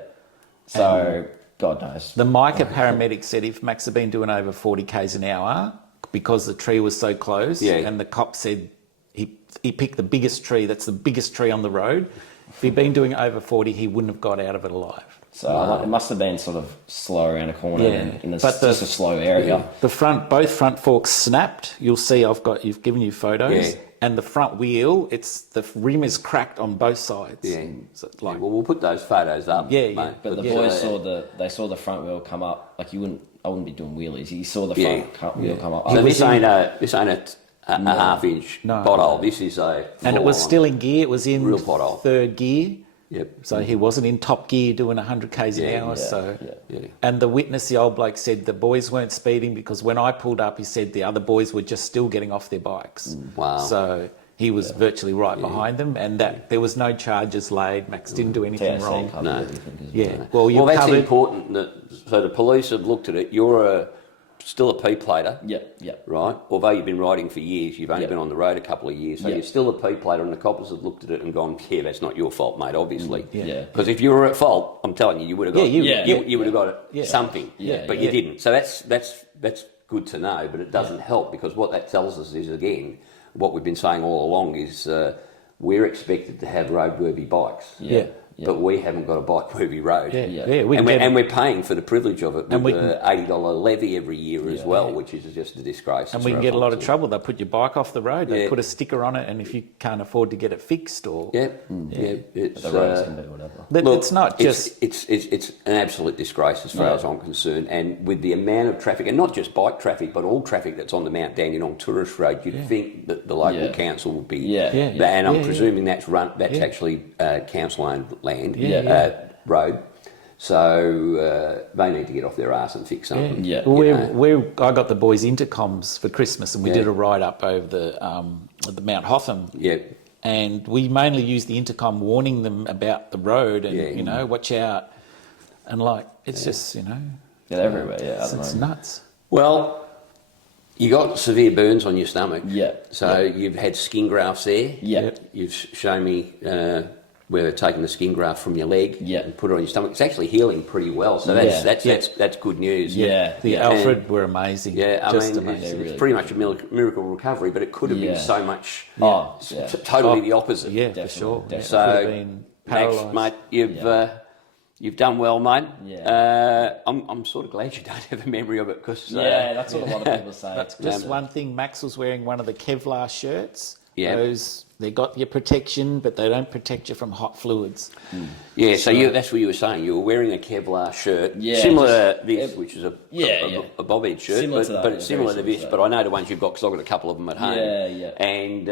So, God knows. The Micah paramedic said if Max had been doing over 40 k's an hour, because the tree was so close, and the cop said he picked the biggest tree, that's the biggest tree on the road. If he'd been doing over 40, he wouldn't have got out of it alive. So it must have been sort of slow around a corner in just a slow area. Yeah. Both front forks snapped. You'll see you've given you photos. Yeah. And the front wheel, the rim is cracked on both sides. Yeah. So Well, we'll put those photos up. Yeah, mate. yeah. But the boys saw the front wheel come up. Like I wouldn't be doing wheelies. You saw the front wheel come up. So this ain't a half-inch pothole. This is a and it was still in gear. It was in real pothole. third gear. Yep. So he wasn't in top gear doing 100 k's an hour. And the witness, the old bloke, said the boys weren't speeding because when I pulled up, he said the other boys were just still getting off their bikes. Wow. So he was virtually right behind them, and that there was no charges laid. Max didn't do anything wrong. No. Yeah. Well, that's covered. important. So the police have looked at it. You're still a P-plater. Yep. Right? Although you've been riding for years, you've only been on the road a couple of years, so you're still a P-plater, and the coppers have looked at it and gone, yeah, that's not your fault, mate, obviously. Yeah. Because if you were at fault, I'm telling you, you would have got you would have got something. But you didn't. So that's good to know, but it doesn't help, because what that tells us is, again, what we've been saying all along is we're expected to have roadworthy bikes. Yeah. But we haven't got a bike-worthy road. And we're paying for the privilege of it with the $80 levy every year as well, which is just a disgrace. And we can get a lot of trouble. They put your bike off the road. They put a sticker on it, and if you can't afford to get it fixed, or it's the roads can do whatever. Look, it's not just it's an absolute disgrace as far as I'm concerned. And with the amount of traffic, and not just bike traffic, but all traffic that's on the Mount Dandenong Tourist Road, you'd think that the local council would be. And I'm presuming that's actually council-owned land, road. So they need to get off their arse and fix something. I got the boys intercoms for Christmas, and we did a ride up over the Mount Hotham. Yeah. And we mainly used the intercom warning them about the road and watch out. And it's just everywhere. It's nuts. Well, you got severe burns on your stomach. Yeah. So you've had skin grafts there. Yeah. You've shown me where they've taken the skin graft from your leg and put it on your stomach. It's actually healing pretty well. So that's good news. The Alfred were amazing. Yeah, amazing. It's pretty much a miracle recovery, but it could have been so much totally the opposite. Yeah, for sure. Definitely. So Max, mate, you've done well, mate. Yeah. I'm sort of glad you don't have a memory of it, because that's what a lot of people say. It's Just one thing, Max was wearing one of the Kevlar shirts. Yeah. They got your protection, but they don't protect you from hot fluids. Yeah, so that's what you were saying. You were wearing a Kevlar shirt, Yeah, similar to this, which is a bobhead shirt, Similar to that, but it's similar to this. But I know the ones you've got, because I've got a couple of them at home. And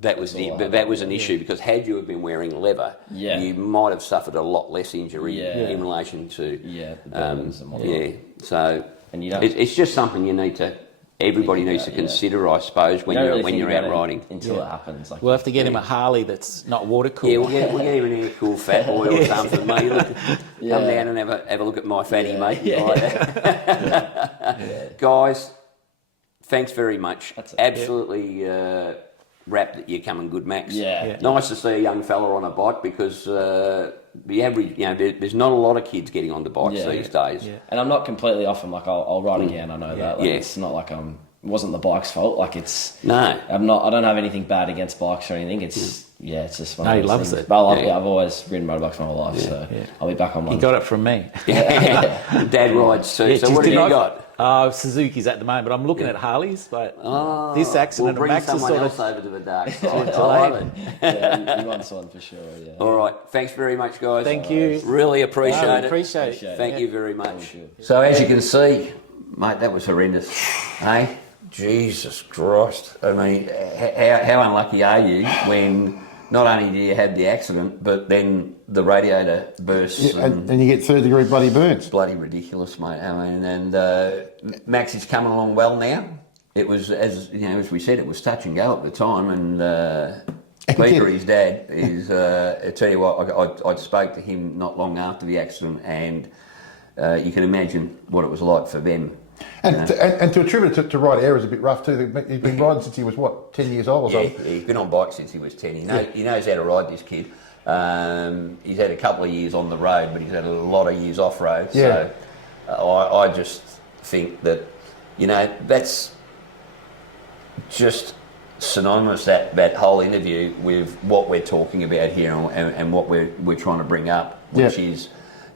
that was an issue, because had you have been wearing leather, you might have suffered a lot less injury in relation to the burns and whatnot. So And you don't, it's just something you need to. Everybody needs to consider, I suppose, when you're out riding. Until it happens. We'll have to get him a Harley that's not water cooled. Yeah, we'll get him an air cool fat boy or something, mate. Come down and have a look at my fatty, mate. Guys, thanks very much. Absolutely wrapped that you're coming good, Max. Nice to see a young fella on a bike, because the average, there's not a lot of kids getting onto bikes these days. Yeah. And I'm not completely off him. Like I'll ride again. I know that. It's not like it wasn't the bike's fault. Like it's no. I don't have anything bad against bikes or anything. It's it's just one of he those loves things. it. But I've always ridden motorbikes my whole life, so I'll be back on one. He got it from me. Dad rides too. So what have you got? Suzuki's at the moment, but I'm looking at Harleys. But this accident we'll bring Max someone is else over to the dark side. You want one for sure. Yeah. All right. Thanks very much, guys. Thank you. Really appreciate it. Appreciate it. Thank you very much. So as you can see, mate, that was horrendous. Hey, Jesus Christ! I mean, how unlucky are you when not only do you have the accident, but then the radiator bursts and you get third-degree bloody burns. Bloody ridiculous, mate. I mean, and Max is coming along well now. It was, as we said, it was touch and go at the time, and Peter, his dad, is. I tell you what, I spoke to him not long after the accident, and you can imagine what it was like for them. And to attribute it to right air is a bit rough too. He's been riding since he was 10 years old or something. Yeah, he's been on bikes since he was 10. He knows how to ride, this kid. He's had a couple of years on the road, but he's had a lot of years off road. Yeah. So I just think that that's just synonymous, that whole interview, with what we're talking about here and what we're trying to bring up, which is,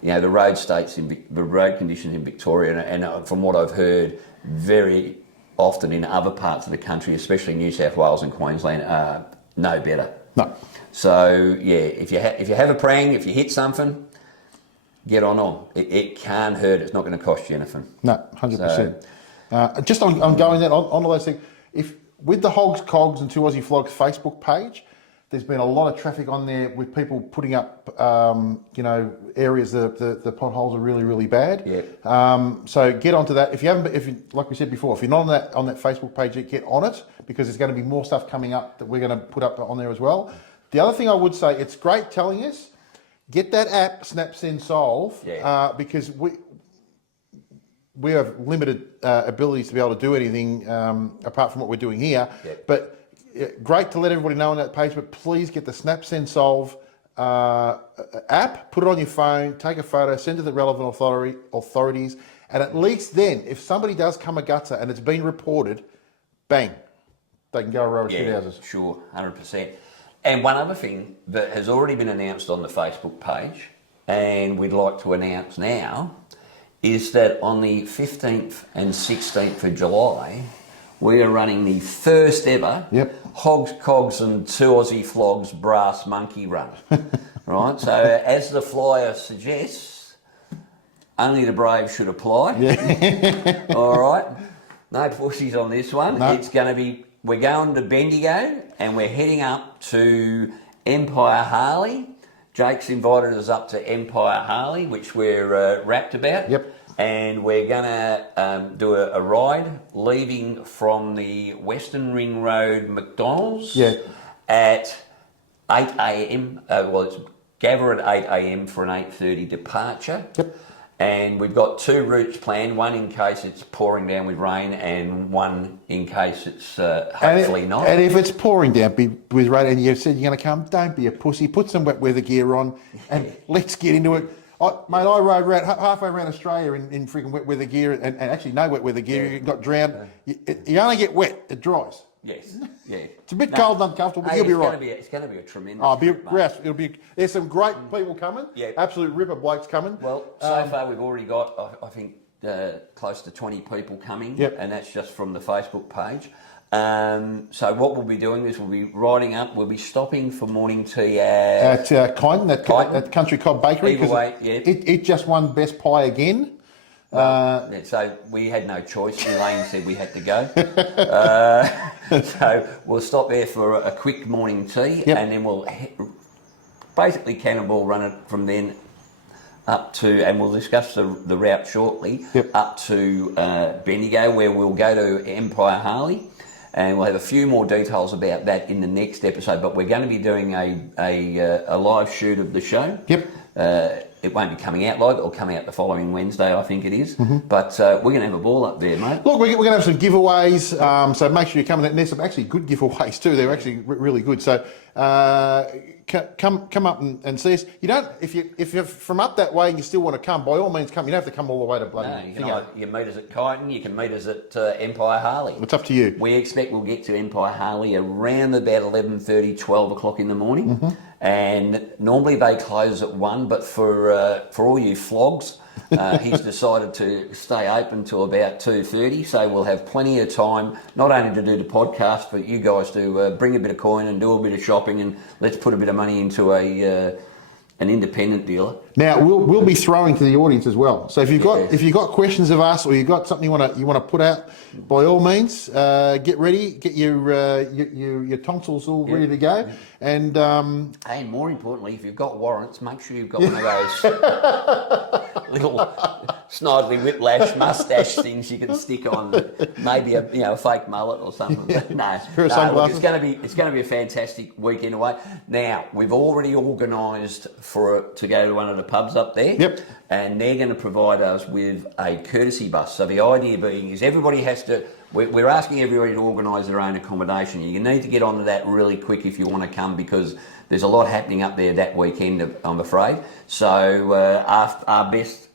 the road conditions in Victoria, and from what I've heard, very often in other parts of the country, especially New South Wales and Queensland, are no better. No. So if you have a prang, if you hit something, get on. It can't hurt. It's not going to cost you anything. No, 100%. Just on going that on all those things, if with the Hogs, Cogs and 2 Aussie Flogs Facebook page, there's been a lot of traffic on there with people putting up, areas that the potholes are really, really bad. Yeah. So get onto that. If you haven't, like we said before, if you're not on that Facebook page yet, get on it, because there's going to be more stuff coming up that we're going to put up on there as well. The other thing I would say, it's great telling us, get that app, Snap, Send, Solve, because we have limited abilities to be able to do anything apart from what we're doing here. Yeah. But great to let everybody know on that page, but please get the Snap, Send, Solve app, put it on your phone, take a photo, send to the relevant authorities, and at least then, if somebody does come a gutter and it's been reported, bang, they can go around shit houses. Sure, 100%. And one other thing that has already been announced on the Facebook page, and we'd like to announce now, is that on the 15th and 16th of July, we are running the first ever Hogs, Cogs and 2 Aussie Flogs Brass Monkey Run. Right, so as the flyer suggests, only the brave should apply. All right, no pussies on this one. No. It's going to be, we're going to Bendigo and we're heading up to Empire Harley. Jake's invited us up to Empire Harley, which we're rapt about. Yep. And we're going to do a ride leaving from the Western Ring Road McDonald's at 8 a.m. It's gather at 8 a.m. for an 8:30 departure. Yep. And we've got 2 routes planned, one in case it's pouring down with rain and one in case it's hopefully not. And if it's pouring down with rain and you've said you're going to come, don't be a pussy. Put some wet weather gear on and let's get into it. I rode halfway around Australia in freaking wet weather gear and actually no wet weather gear. You got drowned. You only get wet. It dries. Yes. Yeah. It's a bit cold and uncomfortable, but you'll be right. It's going to be a tremendous. It'll be. There's some great people coming. Yeah. Absolute ripper blokes coming. Well, so far we've already got, I think, close to 20 people coming. Yep. And that's just from the Facebook page. So what we'll be doing is we'll be riding up. We'll be stopping for morning tea at Kyneton, at Country Cob Bakery. Either way, it just won best pie again. So we had no choice. Elaine said we had to go. So we'll stop there for a quick morning tea, and then we'll basically cannonball run it from then up to, and we'll discuss the route shortly, up to Bendigo, where we'll go to Empire Harley. And we'll have a few more details about that in the next episode. But we're going to be doing a live shoot of the show. Yep. It won't be coming out live. It'll come out the following Wednesday, I think it is. Mm-hmm. But we're going to have a ball up there, mate. Look, we're going to have some giveaways. So make sure you come in. There's some actually good giveaways too. They're actually really good. So come up and see us. You don't if you're from up that way and you still want to come, by all means come. You don't have to come all the way to bloody. No, you can meet us at Kyneton. You can meet us at Empire Harley. It's up to you. We expect we'll get to Empire Harley around about 11:30, 12 o'clock in the morning. Mm-hmm. And normally they close at 1, but for all you flogs, he's decided to stay open till about 2:30. So we'll have plenty of time, not only to do the podcast, but you guys to bring a bit of coin and do a bit of shopping, and let's put a bit of money into an independent dealer. Now we'll be throwing to the audience as well. So if you've got questions of us, or you've got something you want to put out, by all means, get ready, get your tonsils all ready to go, and and more importantly, if you've got warrants, make sure you've got one of those little snidely whiplash mustache things you can stick on, maybe a fake mullet or something. No, look, it's going to be a fantastic weekend away. Now we've already organised to go to one of the pubs up there. Yep. And they're going to provide us with a courtesy bus. So the idea being is everybody has to. We're asking everybody to organise their own accommodation. You need to get onto that really quick if you want to come, because there's a lot happening up there that weekend, I'm afraid. So our best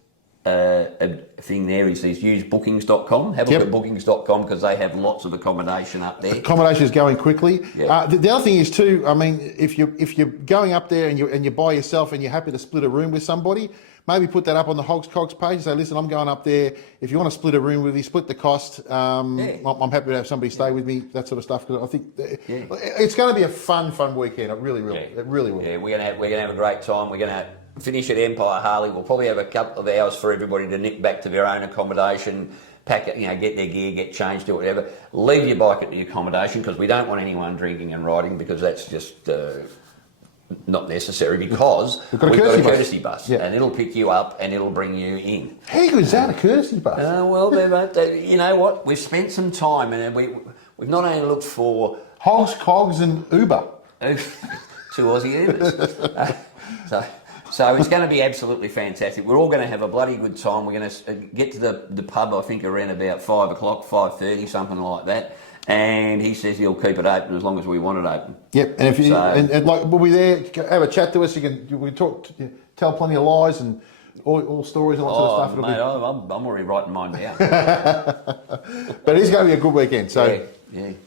a thing there is use bookings.com. Have a look at bookings.com because they have lots of accommodation up there. Accommodation is going quickly. Yep. The other thing is too, I mean, if you're going up there and you're by yourself and you're happy to split a room with somebody, maybe put that up on the Hogs Cogs page and say, listen, I'm going up there. If you want to split a room with me, split the cost. I'm happy to have somebody stay with me, that sort of stuff. Because I think it's going to be a fun weekend. It really will. It really will. Yeah, we're gonna have a great time. We're gonna finish at Empire Harley. We'll probably have a couple of hours for everybody to nip back to their own accommodation, pack it, get their gear, get changed, do whatever. Leave your bike at the accommodation because we don't want anyone drinking and riding because that's just not necessary because we've got a courtesy bus and it'll pick you up and it'll bring you in. How good is that, a courtesy bus? You know what? We've spent some time and we've not only looked for Hogs, Cogs and Uber. 2 Aussie Ubers. So it's going to be absolutely fantastic. We're all going to have a bloody good time. We're going to get to the pub, I think, around about 5 o'clock, 5:30, something like that. And he says he'll keep it open as long as we want it open. Yep. And if you and like we'll be there, have a chat to us. We can talk, tell plenty of lies and all stories and all that sort of stuff. I'm already writing mine down. But it's going to be a good weekend. So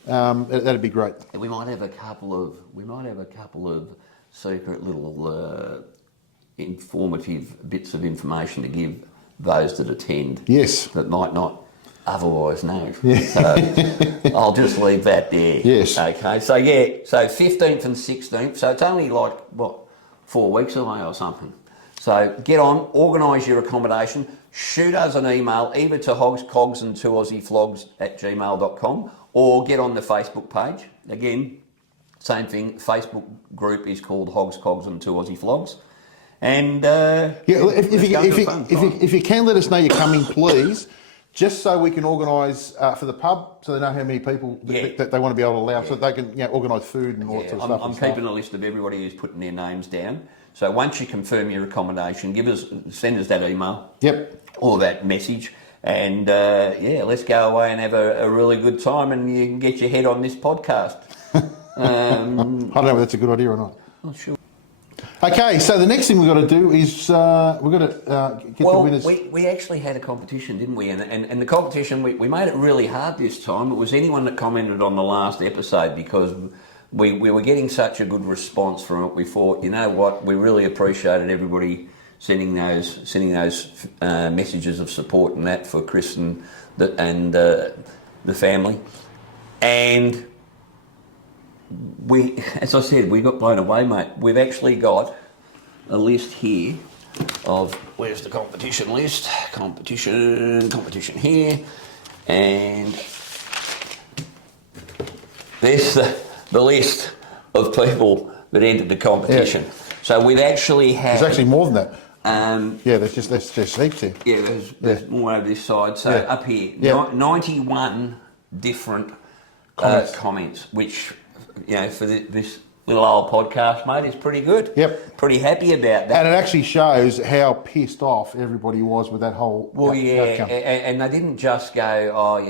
that'd be great. We might have a couple of secret little informative bits of information to give those that attend. Yes. That might not otherwise know. Yeah. So I'll just leave that there. Yes. Okay. So 15th and 16th. So it's only 4 weeks away or something. So get on, organise your accommodation, shoot us an email either to Hogs, Cogs and 2 Aussie Flogs @gmail.com or get on the Facebook page. Again, same thing. Facebook group is called Hogs, Cogs and 2 Aussie Flogs. And if you can let us know you're coming, please, just so we can organise for the pub, so they know how many people that they want to be able to allow, so they can organise food and all that sort of stuff. I'm keeping a list of everybody who's putting their names down. So once you confirm your accommodation, send us that email. Yep. Or that message. And let's go away and have a really good time, and you can get your head on this podcast. I don't know if that's a good idea or not. Not sure. Okay, so the next thing we've got to do is we've got to get the winners. We actually had a competition, didn't we? And the competition, we made it really hard this time. It was anyone that commented on the last episode because we were getting such a good response from it. We thought, you know what, we really appreciated everybody sending those messages of support and that for Chris and the family. And as I said, we got blown away, mate. We've actually got a list here of, where's the competition list? Competition here. And there's the list of people that entered the competition. Yeah. So we've actually had... There's actually more than that. There's just heaps here. Yeah, there's more over this side. So up here, 91 different comments, which... for this little old podcast, mate, is pretty good. Yep. Pretty happy about that. And it actually shows how pissed off everybody was with that whole outcome. And they didn't just go,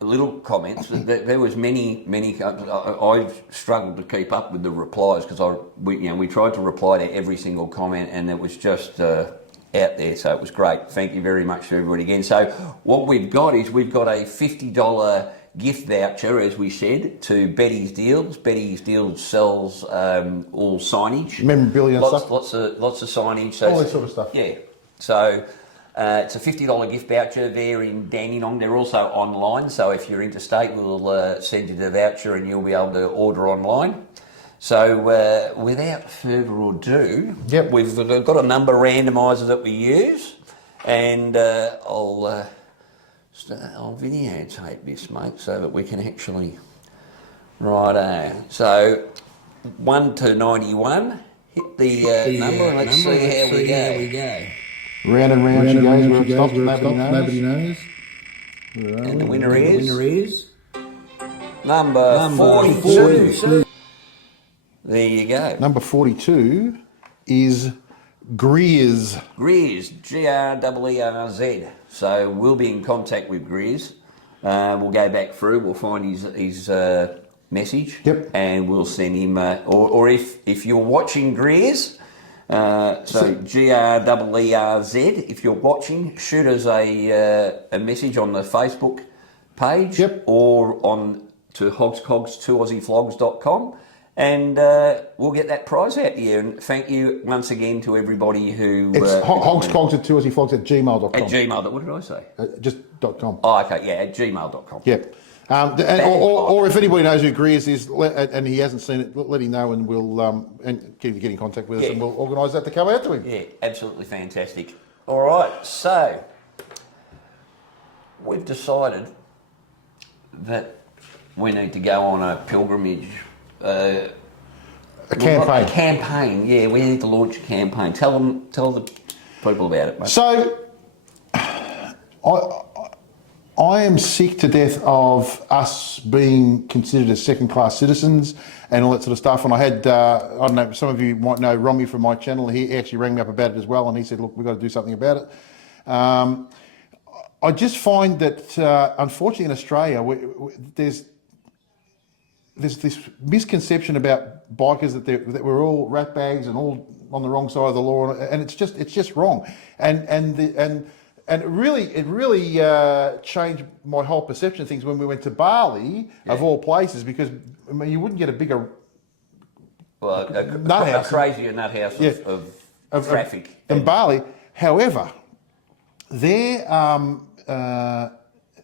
little comments. There was many. I struggled to keep up with the replies because we tried to reply to every single comment, and it was just out there. So it was great. Thank you very much to everybody again. So what we've got is a $50 gift voucher, as we said, to Betty's Deals. Betty's Deals sells all signage, memorabilia and stuff. Lots of signage. So all that sort of stuff. Yeah. So it's a $50 gift voucher. They're in Dandenong. They're also online. So if you're interstate, we'll send you the voucher and you'll be able to order online. So without further ado, we've got a number randomizer that we use, and I'll videotape this, mate, so that we can actually... Righto. So, 1 to 91. Hit the number and let's see how we go. Round and round she goes, where it stops, nobody knows. And the winner is... Number 42. There you go. Number 42 is Greers. Greers, Greerz. So we'll be in contact with Greers. We'll go back through. We'll find his message. Yep. And we'll send him. Or if you're watching Greers, So GREERZ. If you're watching, shoot us a message on the Facebook page, or on to hogscogs2aussieflogs.com, and we'll get that prize out to you. And thank you once again to everybody who... It's hogscogs2aussieflogs at gmail.com. At gmail. What did I say? Just .com. Oh, okay, yeah, at gmail.com. Yep. Or if anybody knows who Greers is and he hasn't seen it, let him know, and we'll get in contact with us, and we'll organise that to come out to him. Yeah, absolutely fantastic. All right, so we've decided that we need to go on a pilgrimage. A campaign. A campaign, yeah. We need to launch a campaign. Tell the people about it, mate. So, I am sick to death of us being considered as second-class citizens and all that sort of stuff. And I had, I don't know, some of you might know Romy from my channel. He actually rang me up about it as well, and he said, look, we've got to do something about it. I just find that, unfortunately, in Australia, there's this misconception about bikers that we're all rat bags and all on the wrong side of the law, and it's just wrong. And it really changed my whole perception of things when we went to Bali, of all places, because I mean, you wouldn't get a bigger a crazier nut house of traffic than Bali. However, their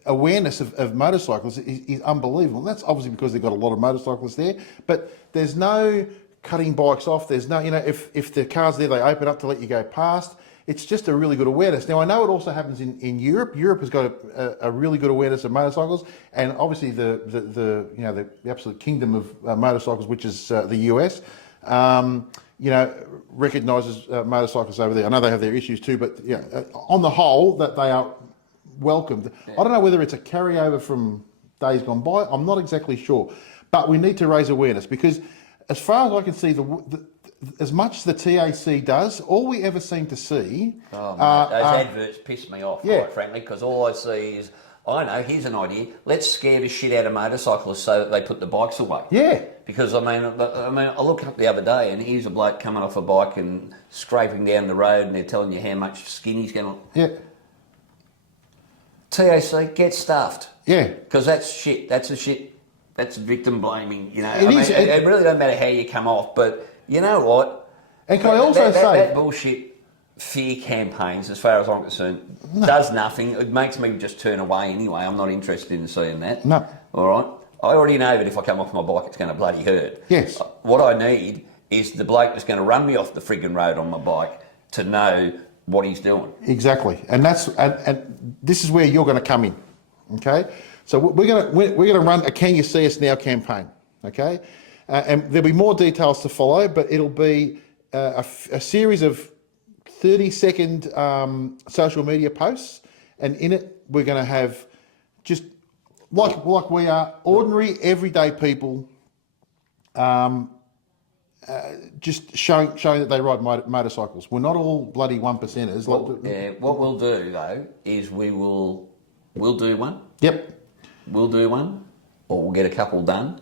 awareness of motorcycles is unbelievable. And that's obviously because they've got a lot of motorcyclists there, but there's no cutting bikes off. There's no, if the car's there, they open up to let you go past. It's just a really good awareness. Now, I know it also happens in Europe. Europe has got a really good awareness of motorcycles, and obviously the absolute kingdom of motorcycles, which is the US, recognises motorcyclists over there. I know they have their issues too, but on the whole, that they are welcomed. Yeah. I don't know whether it's a carryover from days gone by. I'm not exactly sure, but we need to raise awareness, because as far as I can see, as much as the TAC does, all we ever seem to see... those adverts piss me off, quite frankly, because all I see is, I know, here's an idea, let's scare the shit out of motorcyclists so that they put the bikes away. Yeah. Because, I looked up the other day and here's a bloke coming off a bike and scraping down the road, and they're telling you how much skin he's going to... Yeah. TAC, get stuffed. Yeah. Because that's shit. That's victim blaming, It really doesn't matter how you come off, but... You know what? And can I also say... That bullshit fear campaigns, as far as I'm concerned, does nothing. It makes me just turn away anyway. I'm not interested in seeing that. No. All right? I already know that if I come off my bike, it's going to bloody hurt. Yes. What I need is the bloke that's going to run me off the friggin' road on my bike to know what he's doing. Exactly. And and this is where you're going to come in, okay? So we're going to run a Can You See Us Now campaign, okay? And there'll be more details to follow, but it'll be a series of 30-second social media posts, and in it we're going to have just like we are ordinary, everyday people, just showing that they ride motorcycles. We're not all bloody 1%ers. What we'll do though is we'll do one. Yep. We'll do one, or we'll get a couple done.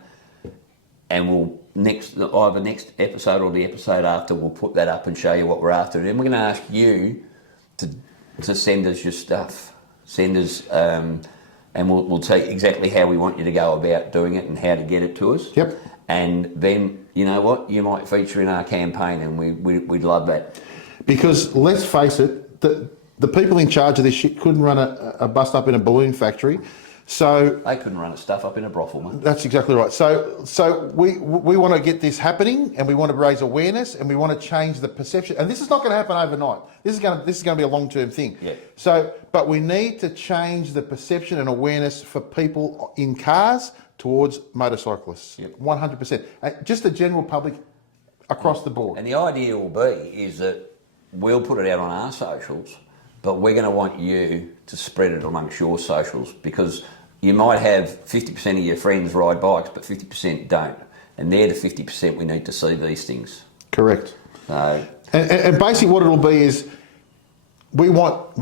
And we'll either next episode or the episode after, we'll put that up and show you what we're after. And we're going to ask you to send us your stuff. Send us, and we'll tell you exactly how we want you to go about doing it and how to get it to us. Yep. And then, you know what, you might feature in our campaign, and we'd love that. Because let's face it, the people in charge of this shit couldn't run a bust up in a balloon factory. So they couldn't run stuff up in a brothel, man. That's exactly right. So we want to get this happening, and we want to raise awareness, and we want to change the perception. And this is not going to happen overnight. This is going to be a long-term thing. Yeah. So, but we need to change the perception and awareness for people in cars towards motorcyclists. Yep. 100%. Just the general public across the board. And the idea will be is that we'll put it out on our socials, but we're going to want you to spread it amongst your socials, because you might have 50% of your friends ride bikes, but 50% don't. And they're the 50% we need to see these things. Correct. So, and basically what it'll be is we want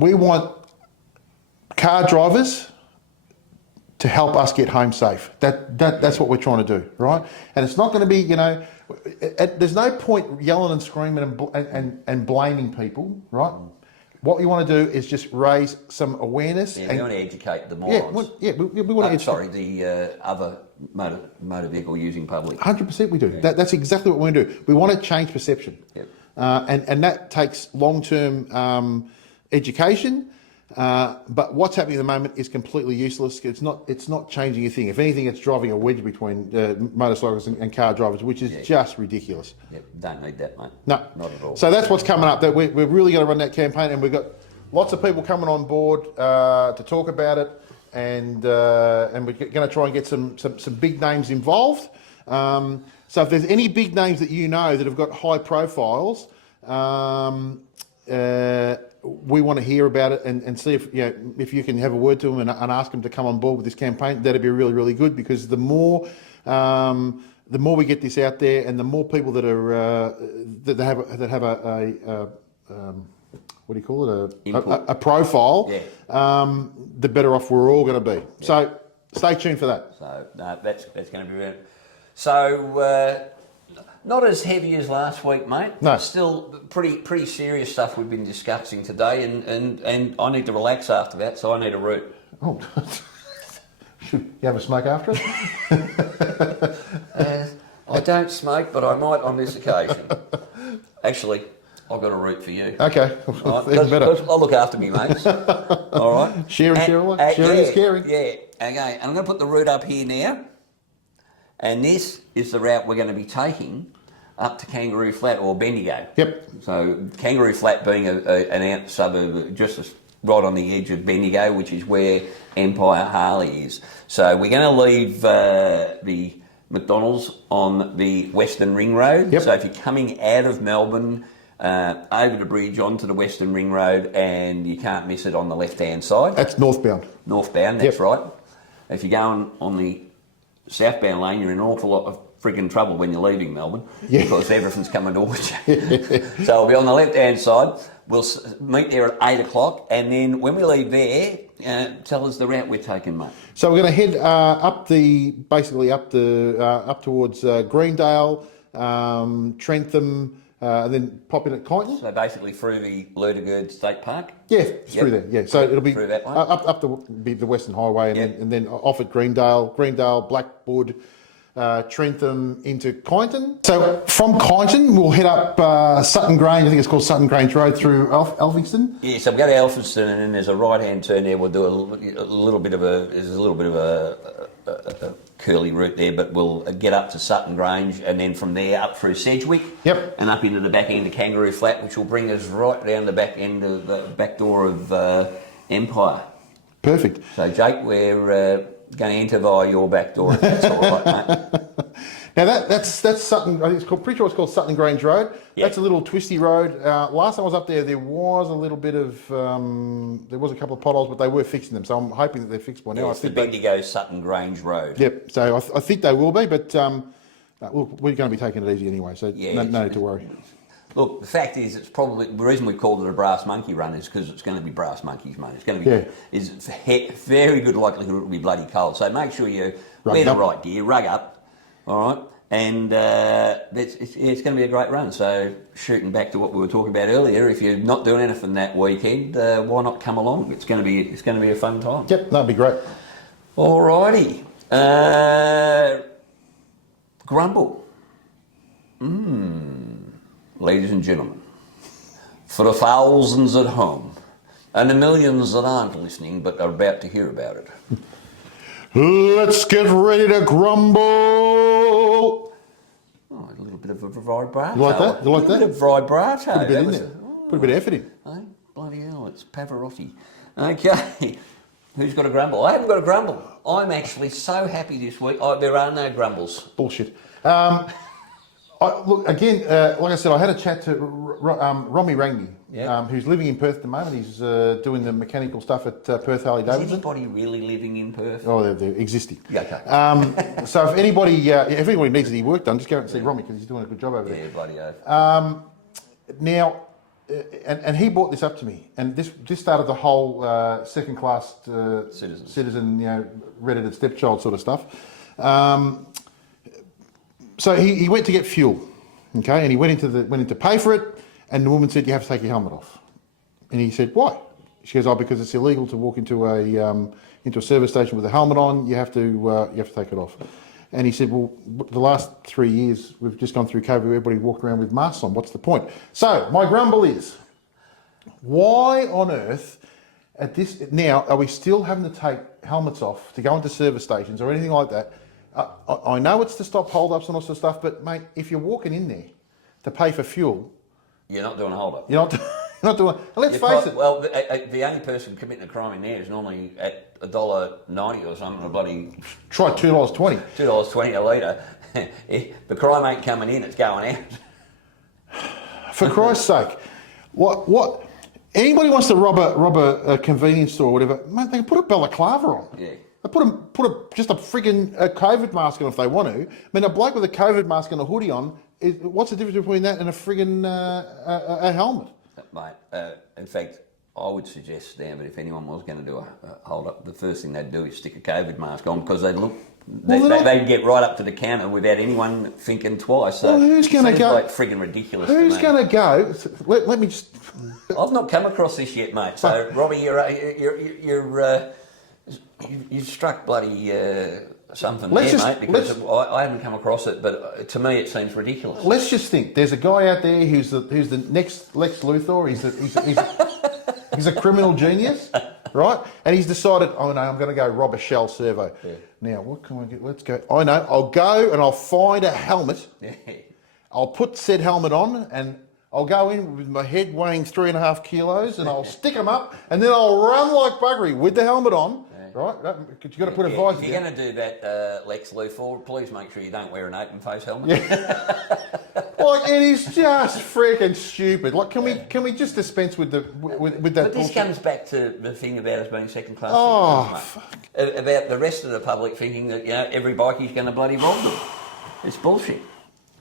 car drivers to to help us get home safe. That's what we're trying to do, right? And it's not going to be, there's no point yelling and screaming and blaming people, right? What we want to do is just raise some awareness. Yeah, we want to educate the morons. We want to educate. Sorry, the other motor vehicle using public. 100% we do. Yeah. That's exactly what we want to do. We want to change perception. Yep. And that takes long-term education. But what's happening at the moment is completely useless. It's not changing a thing. If anything, it's driving a wedge between motorcyclists and car drivers, which is just ridiculous. Yep, don't need that, mate. No, not at all. So that's what's coming up. That we're really going to run that campaign, and we've got lots of people coming on board to talk about it, and we're going to try and get some big names involved. So if there's any big names that you know that have got high profiles, we want to hear about it and see if you can have a word to them and ask them to come on board with this campaign. That'd be really, really good, because the more we get this out there, and the more people that are that have a what do you call it, a profile, the better off we're all going to be. Yeah. So stay tuned for that. So no, that's going to be good. So. Not as heavy as last week, mate. No. Still pretty serious stuff we've been discussing today, and I need to relax after that, so I need a root. Oh, should you have a smoke after it? I don't smoke, but I might on this occasion. Actually, I've got a root for you. Okay, right? Even better. I'll look after me, mates. All right. Sharing is caring. Yeah. Okay, and I'm going to put the route up here now, and this is the route we're going to be taking up to Kangaroo Flat or Bendigo. Yep. So Kangaroo Flat being an out suburb just right on the edge of Bendigo, which is where Empire Harley is. So we're going to leave the McDonald's on the Western Ring Road. Yep. So if you're coming out of Melbourne, over the bridge onto the Western Ring Road, and you can't miss it on the left-hand side. That's northbound. Northbound, that's right. If you're going on the southbound lane, you're in an awful lot of frigging trouble when you're leaving Melbourne, because everything's coming towards you. So we'll be on the left-hand side. We'll meet there at 8 o'clock, and then when we leave there, tell us the route we're taking, mate. So we're going to head up towards Greendale, Trentham, and then pop in at Kyneton. So basically through the Ludogurd State Park? Yeah, through there, yeah. So it'll be through that way? up the Western Highway, and then off at Greendale, Blackwood, Trentham into Kyneton. So from Kyneton, we'll head up Sutton Grange. I think it's called Sutton Grange Road through Elphinston. Yeah, so we go to Elphinston, and then there's a right-hand turn there. We'll do a little bit of a curly route there, but we'll get up to Sutton Grange, and then from there up through Sedgwick. Yep. And up into the back end of Kangaroo Flat, which will bring us right down the back end of the back door of Empire. Perfect. So Jake, we're going to enter via your back door, if that's all right, mate. Now that's Sutton. I think pretty sure it's called Sutton Grange Road. Yep. That's a little twisty road. Last time I was up there, there was a little bit of there was a couple of potholes, but they were fixing them. So I'm hoping that they're fixed by now. It's the Bendigo Sutton Grange Road. Yep. So I think they will be, but we're going to be taking it easy anyway. So no need to worry. Look, the fact is, it's probably the reason we called it a brass monkey run is because it's going to be brass monkeys, mate. It's going to be is very good likelihood it will be bloody cold. So make sure you wear the right gear, rug up, all right, and it's going to be a great run. So shooting back to what we were talking about earlier, if you're not doing anything that weekend, why not come along? It's going to be a fun time. Yep, that'd be great. All righty, grumble. Ladies and gentlemen, for the thousands at home and the millions that aren't listening but are about to hear about it. Let's get ready to grumble. Oh, a little bit of a vibrato. You like that? You like that? A bit of vibrato. Put a bit in there. Put a bit of effort in. Oh, bloody hell, it's Pavarotti. Okay, who's got a grumble? I haven't got a grumble. I'm actually so happy this week. There are no grumbles. Bullshit. Look, again, like I said, I had a chat to Romy Rangi, who's living in Perth at the moment. He's doing the mechanical stuff at Perth Harley Davidson. Is anybody really living in Perth? Oh, they're existing. Yeah, okay. So if anybody needs any work done, just go out and see Romy, because he's doing a good job over there. Yeah, bloody oath. Now, and he brought this up to me, and this started the whole second-class citizen, redheaded stepchild sort of stuff. So he went to get fuel, okay, and he went in to pay for it, and the woman said, "You have to take your helmet off," and he said, "Why?" She goes, "Oh, because it's illegal to walk into a service station with a helmet on. You have to take it off." And he said, "Well, the last 3 years we've just gone through COVID. Everybody walked around with masks on. What's the point?" So my grumble is, why on earth at this now are we still having to take helmets off to go into service stations or anything like that? I know it's to stop hold-ups and all sorts of stuff, but mate, if you're walking in there to pay for fuel, you're not doing a hold-up. You're not doing. And let's face it. Well, the only person committing a crime in there is normally at $1.90 or something. A bloody try $2.20. $2.20 a litre. The crime ain't coming in; it's going out. For Christ's sake, what? Anybody wants to rob a convenience store or whatever, mate, they can put a balaclava on. Yeah. They put just a frigging COVID mask on if they want to. I mean, a bloke with a COVID mask and a hoodie on, what's the difference between that and a frigging a helmet? Mate, in fact, I would suggest now that if anyone was going to do a hold up, the first thing they'd do is stick a COVID mask on, because they'd get right up to the counter without anyone thinking twice. So who's going to go? Like frigging ridiculous. Who's going to go? Let me just. I've not come across this yet, mate. So Robbie, you've struck bloody something there, mate, because I haven't come across it, but to me it seems ridiculous. Let's just think. There's a guy out there who's the next Lex Luthor. He's a criminal genius, right? And he's decided, oh no, I'm going to go rob a Shell servo. Yeah. Now, what can I get? Let's go. I know. I'll go and I'll find a helmet. Yeah. I'll put said helmet on and I'll go in with my head weighing 3.5 kilos and I'll stick them up and then I'll run like buggery with the helmet on. Right, you've got to put a visor. If you're going to do that, Lex Luthor, please make sure you don't wear an open face helmet. Yeah. Like, it is just freaking stupid. Like, can we just dispense with that? But this bullshit? Comes back to the thing about us being second class. Oh, about the rest of the public thinking that every bikie's going to bloody rob them. It's bullshit.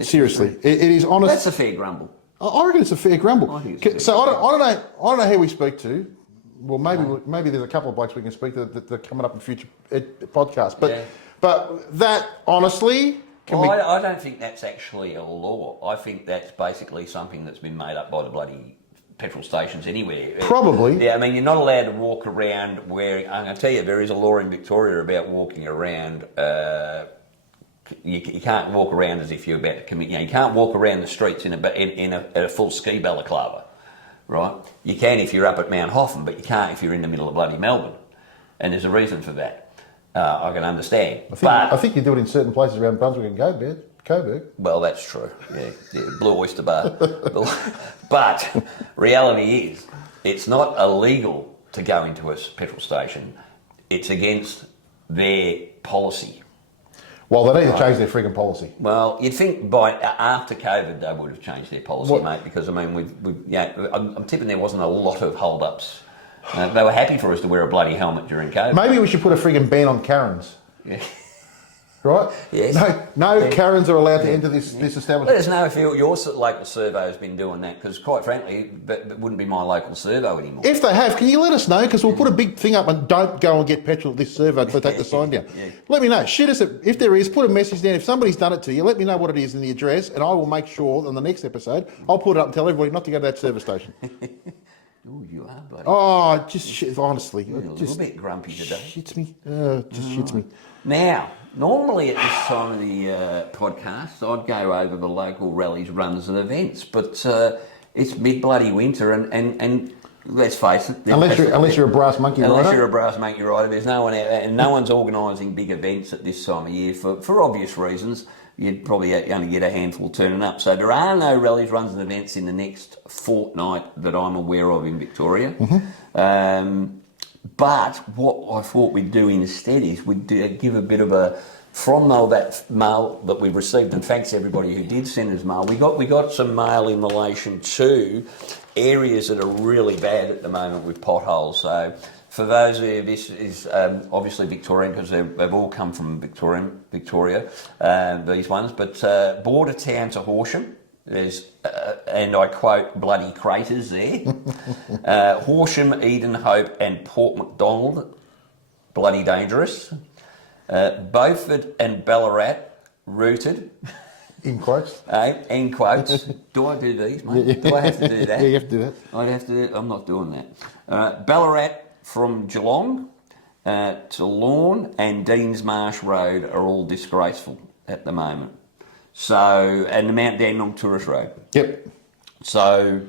Seriously, it is honest. That's a fair grumble. I reckon it's a fair grumble. I think so I don't know who we speak to. Well, maybe there's a couple of blokes we can speak to that are coming up in future podcasts. But that, honestly... I don't think that's actually a law. I think that's basically something that's been made up by the bloody petrol stations anywhere. Probably. Yeah, I mean, you're not allowed to walk around wearing... I'm going to tell you, there is a law in Victoria about walking around... You can't walk around as if you're about to commit... You can't walk around the streets in a full ski balaclava. Right? You can if you're up at Mount Hoffman, but you can't if you're in the middle of bloody Melbourne. And there's a reason for that. I can understand. I think you do it in certain places around Brunswick and Coburg. Well, that's true. Yeah, Blue Oyster Bar. But reality is, it's not illegal to go into a petrol station. It's against their policy. Well, they need to change their frigging policy. Well, you'd think after COVID they would have changed their policy, mate. Because I mean, I'm tipping there wasn't a lot of hold-ups. They were happy for us to wear a bloody helmet during COVID. Maybe we should put a frigging ban on Karens. Yeah. Right? Yes. No Karens are allowed to enter this establishment. Let us know if your local servo has been doing that, because quite frankly, that wouldn't be my local servo anymore. If they have, can you let us know? Because we'll put a big thing up and don't go and get petrol at this servo until they take the sign down. Yeah. Let me know. Shoot us, if there is, put a message down. If somebody's done it to you, let me know what it is and the address, and I will make sure on the next episode, I'll put it up and tell everybody not to go to that service station. Oh, you are, buddy. Oh, honestly. You're a little bit grumpy today. Shits me. Shits me. Now, normally at this time of the podcast, I'd go over the local rallies, runs and events, but it's mid-bloody winter and let's face it... Unless you're a brass monkey rider. Unless you're a brass monkey rider, there's no one out there, and no one's organising big events at this time of year for obvious reasons. You'd probably only get a handful turning up. So there are no rallies, runs and events in the next fortnight that I'm aware of in Victoria. Mm-hmm. But what I thought we'd do instead is we'd give a bit of a... From that mail that we received, and thanks everybody who did send us mail, we got some mail in relation to areas that are really bad at the moment with potholes. So for those of you, this is obviously Victorian, because they've all come from Victoria, these ones, but border town to Horsham, There's, and I quote, bloody craters there. Horsham, Eden Hope and Port Macdonald, bloody dangerous. Beaufort and Ballarat, rooted. In quotes. In quotes. Do I do these, mate? Do I have to do that? Yeah, you have to do that. I'd have to. I'm not doing that. Ballarat from Geelong to Lorne and Deans Marsh Road are all disgraceful at the moment. So, and the Mount Dandenong Tourist Road. Yep. So,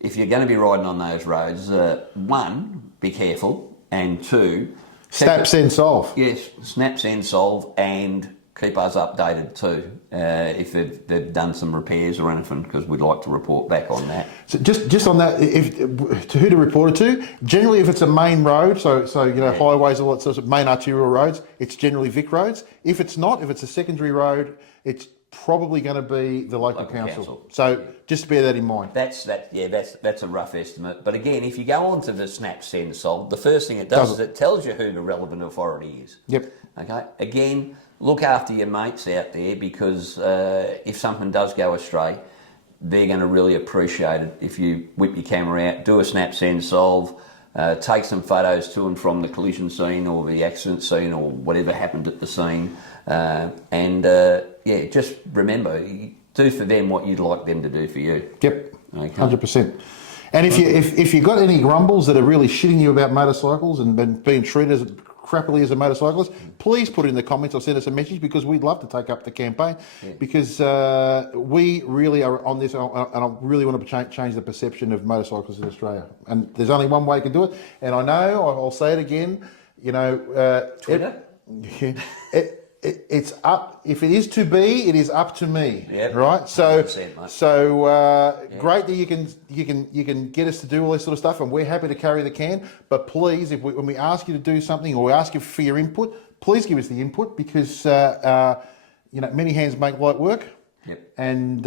if you're going to be riding on those roads, one, be careful, and two, Snap, send, solve. yes, snap, send, solve, and keep us updated too if they've done some repairs or anything, because we'd like to report back on that. So just on that, to who to report it to? Generally, if it's a main road, so highways, all that sort of main arterial roads, it's generally Vic roads. If it's not, if it's a secondary road, it's probably going to be the local council. So just bear that in mind. That's a rough estimate. But again, if you go onto the snap, send, solve, the first thing it does is it tells you who the relevant authority is. Yep. Okay. Again, look after your mates out there, because if something does go astray, they're going to really appreciate it if you whip your camera out, do a snap, send, solve, take some photos to and from the collision scene or the accident scene or whatever happened at the scene, just remember, do for them what you'd like them to do for you. Yep. Okay. 100%. And if you've got any grumbles that are really shitting you about motorcycles and being treated crappily as a motorcyclist, please put it in the comments or send us a message, because we'd love to take up the campaign, because we really are on this, and I really want to change the perception of motorcycles in Australia. And there's only one way you can do it, and I know, I'll say it again, Twitter? It's up. If it is to be, it is up to me. Yep. Right. So, 100%, mate. great that you can get us to do all this sort of stuff, and we're happy to carry the can. But please, when we ask you to do something or we ask you for your input, please give us the input, because many hands make light work. Yep. And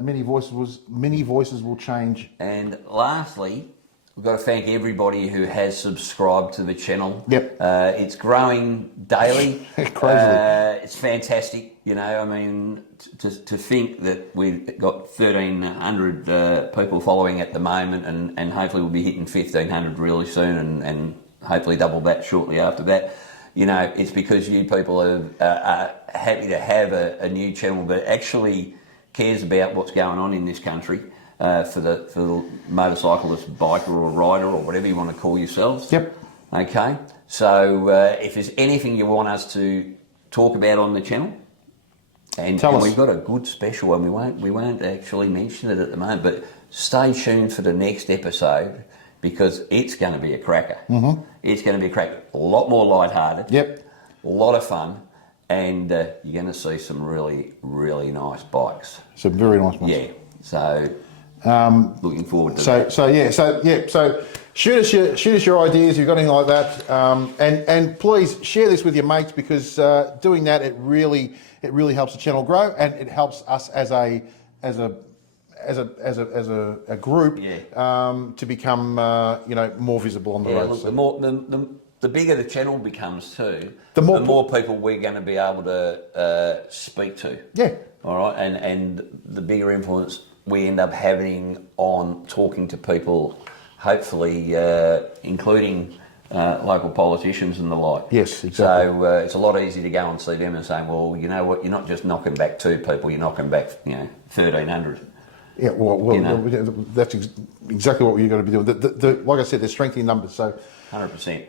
many voices will change. And lastly, we've got to thank everybody who has subscribed to the channel. Yep. It's growing daily. Crazily. It's fantastic. I mean, to think that we've got 1,300 people following at the moment, and hopefully we'll be hitting 1,500 really soon, and hopefully double that shortly after that. It's because you people are happy to have a new channel that actually cares about what's going on in this country. For the motorcyclist, biker or rider or whatever you want to call yourselves. Yep. Okay. So if there's anything you want us to talk about on the channel, and we've got a good special, and we won't actually mention it at the moment, but stay tuned for the next episode, because it's going to be a cracker. Mm-hmm. It's going to be a cracker. A lot more lighthearted. Yep. A lot of fun. And you're going to see some really, really nice bikes. Some very nice ones. Yeah. So... looking forward to that. So shoot us your ideas if you've got anything like that, and please share this with your mates, because doing that, it really helps the channel grow, and it helps us as a group to become more visible on the road. Look, the bigger the channel becomes too, the more people we're going to be able to speak to. Yeah. All right, and the bigger influence we end up having on talking to people, hopefully including local politicians and the like. Yes, exactly. So it's a lot easier to go and see them and say, well, you know what, you're not just knocking back 2 people, you're knocking back 1,300. Yeah, that's exactly what you're going to be doing. Like I said, they're strengthening numbers. So 100%.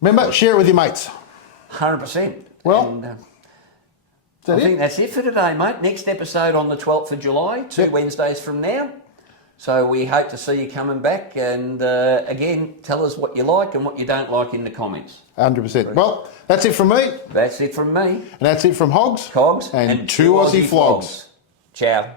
Remember, share it with your mates. 100%. Well... And, I think that's it for today, mate. Next episode on the 12th of July, 2 Wednesdays from now. So we hope to see you coming back, and again, tell us what you like and what you don't like in the comments. 100%. Well, that's it from me. That's it from me. And that's it from Hogs. Cogs. And 2 Aussie Flogs. Ciao.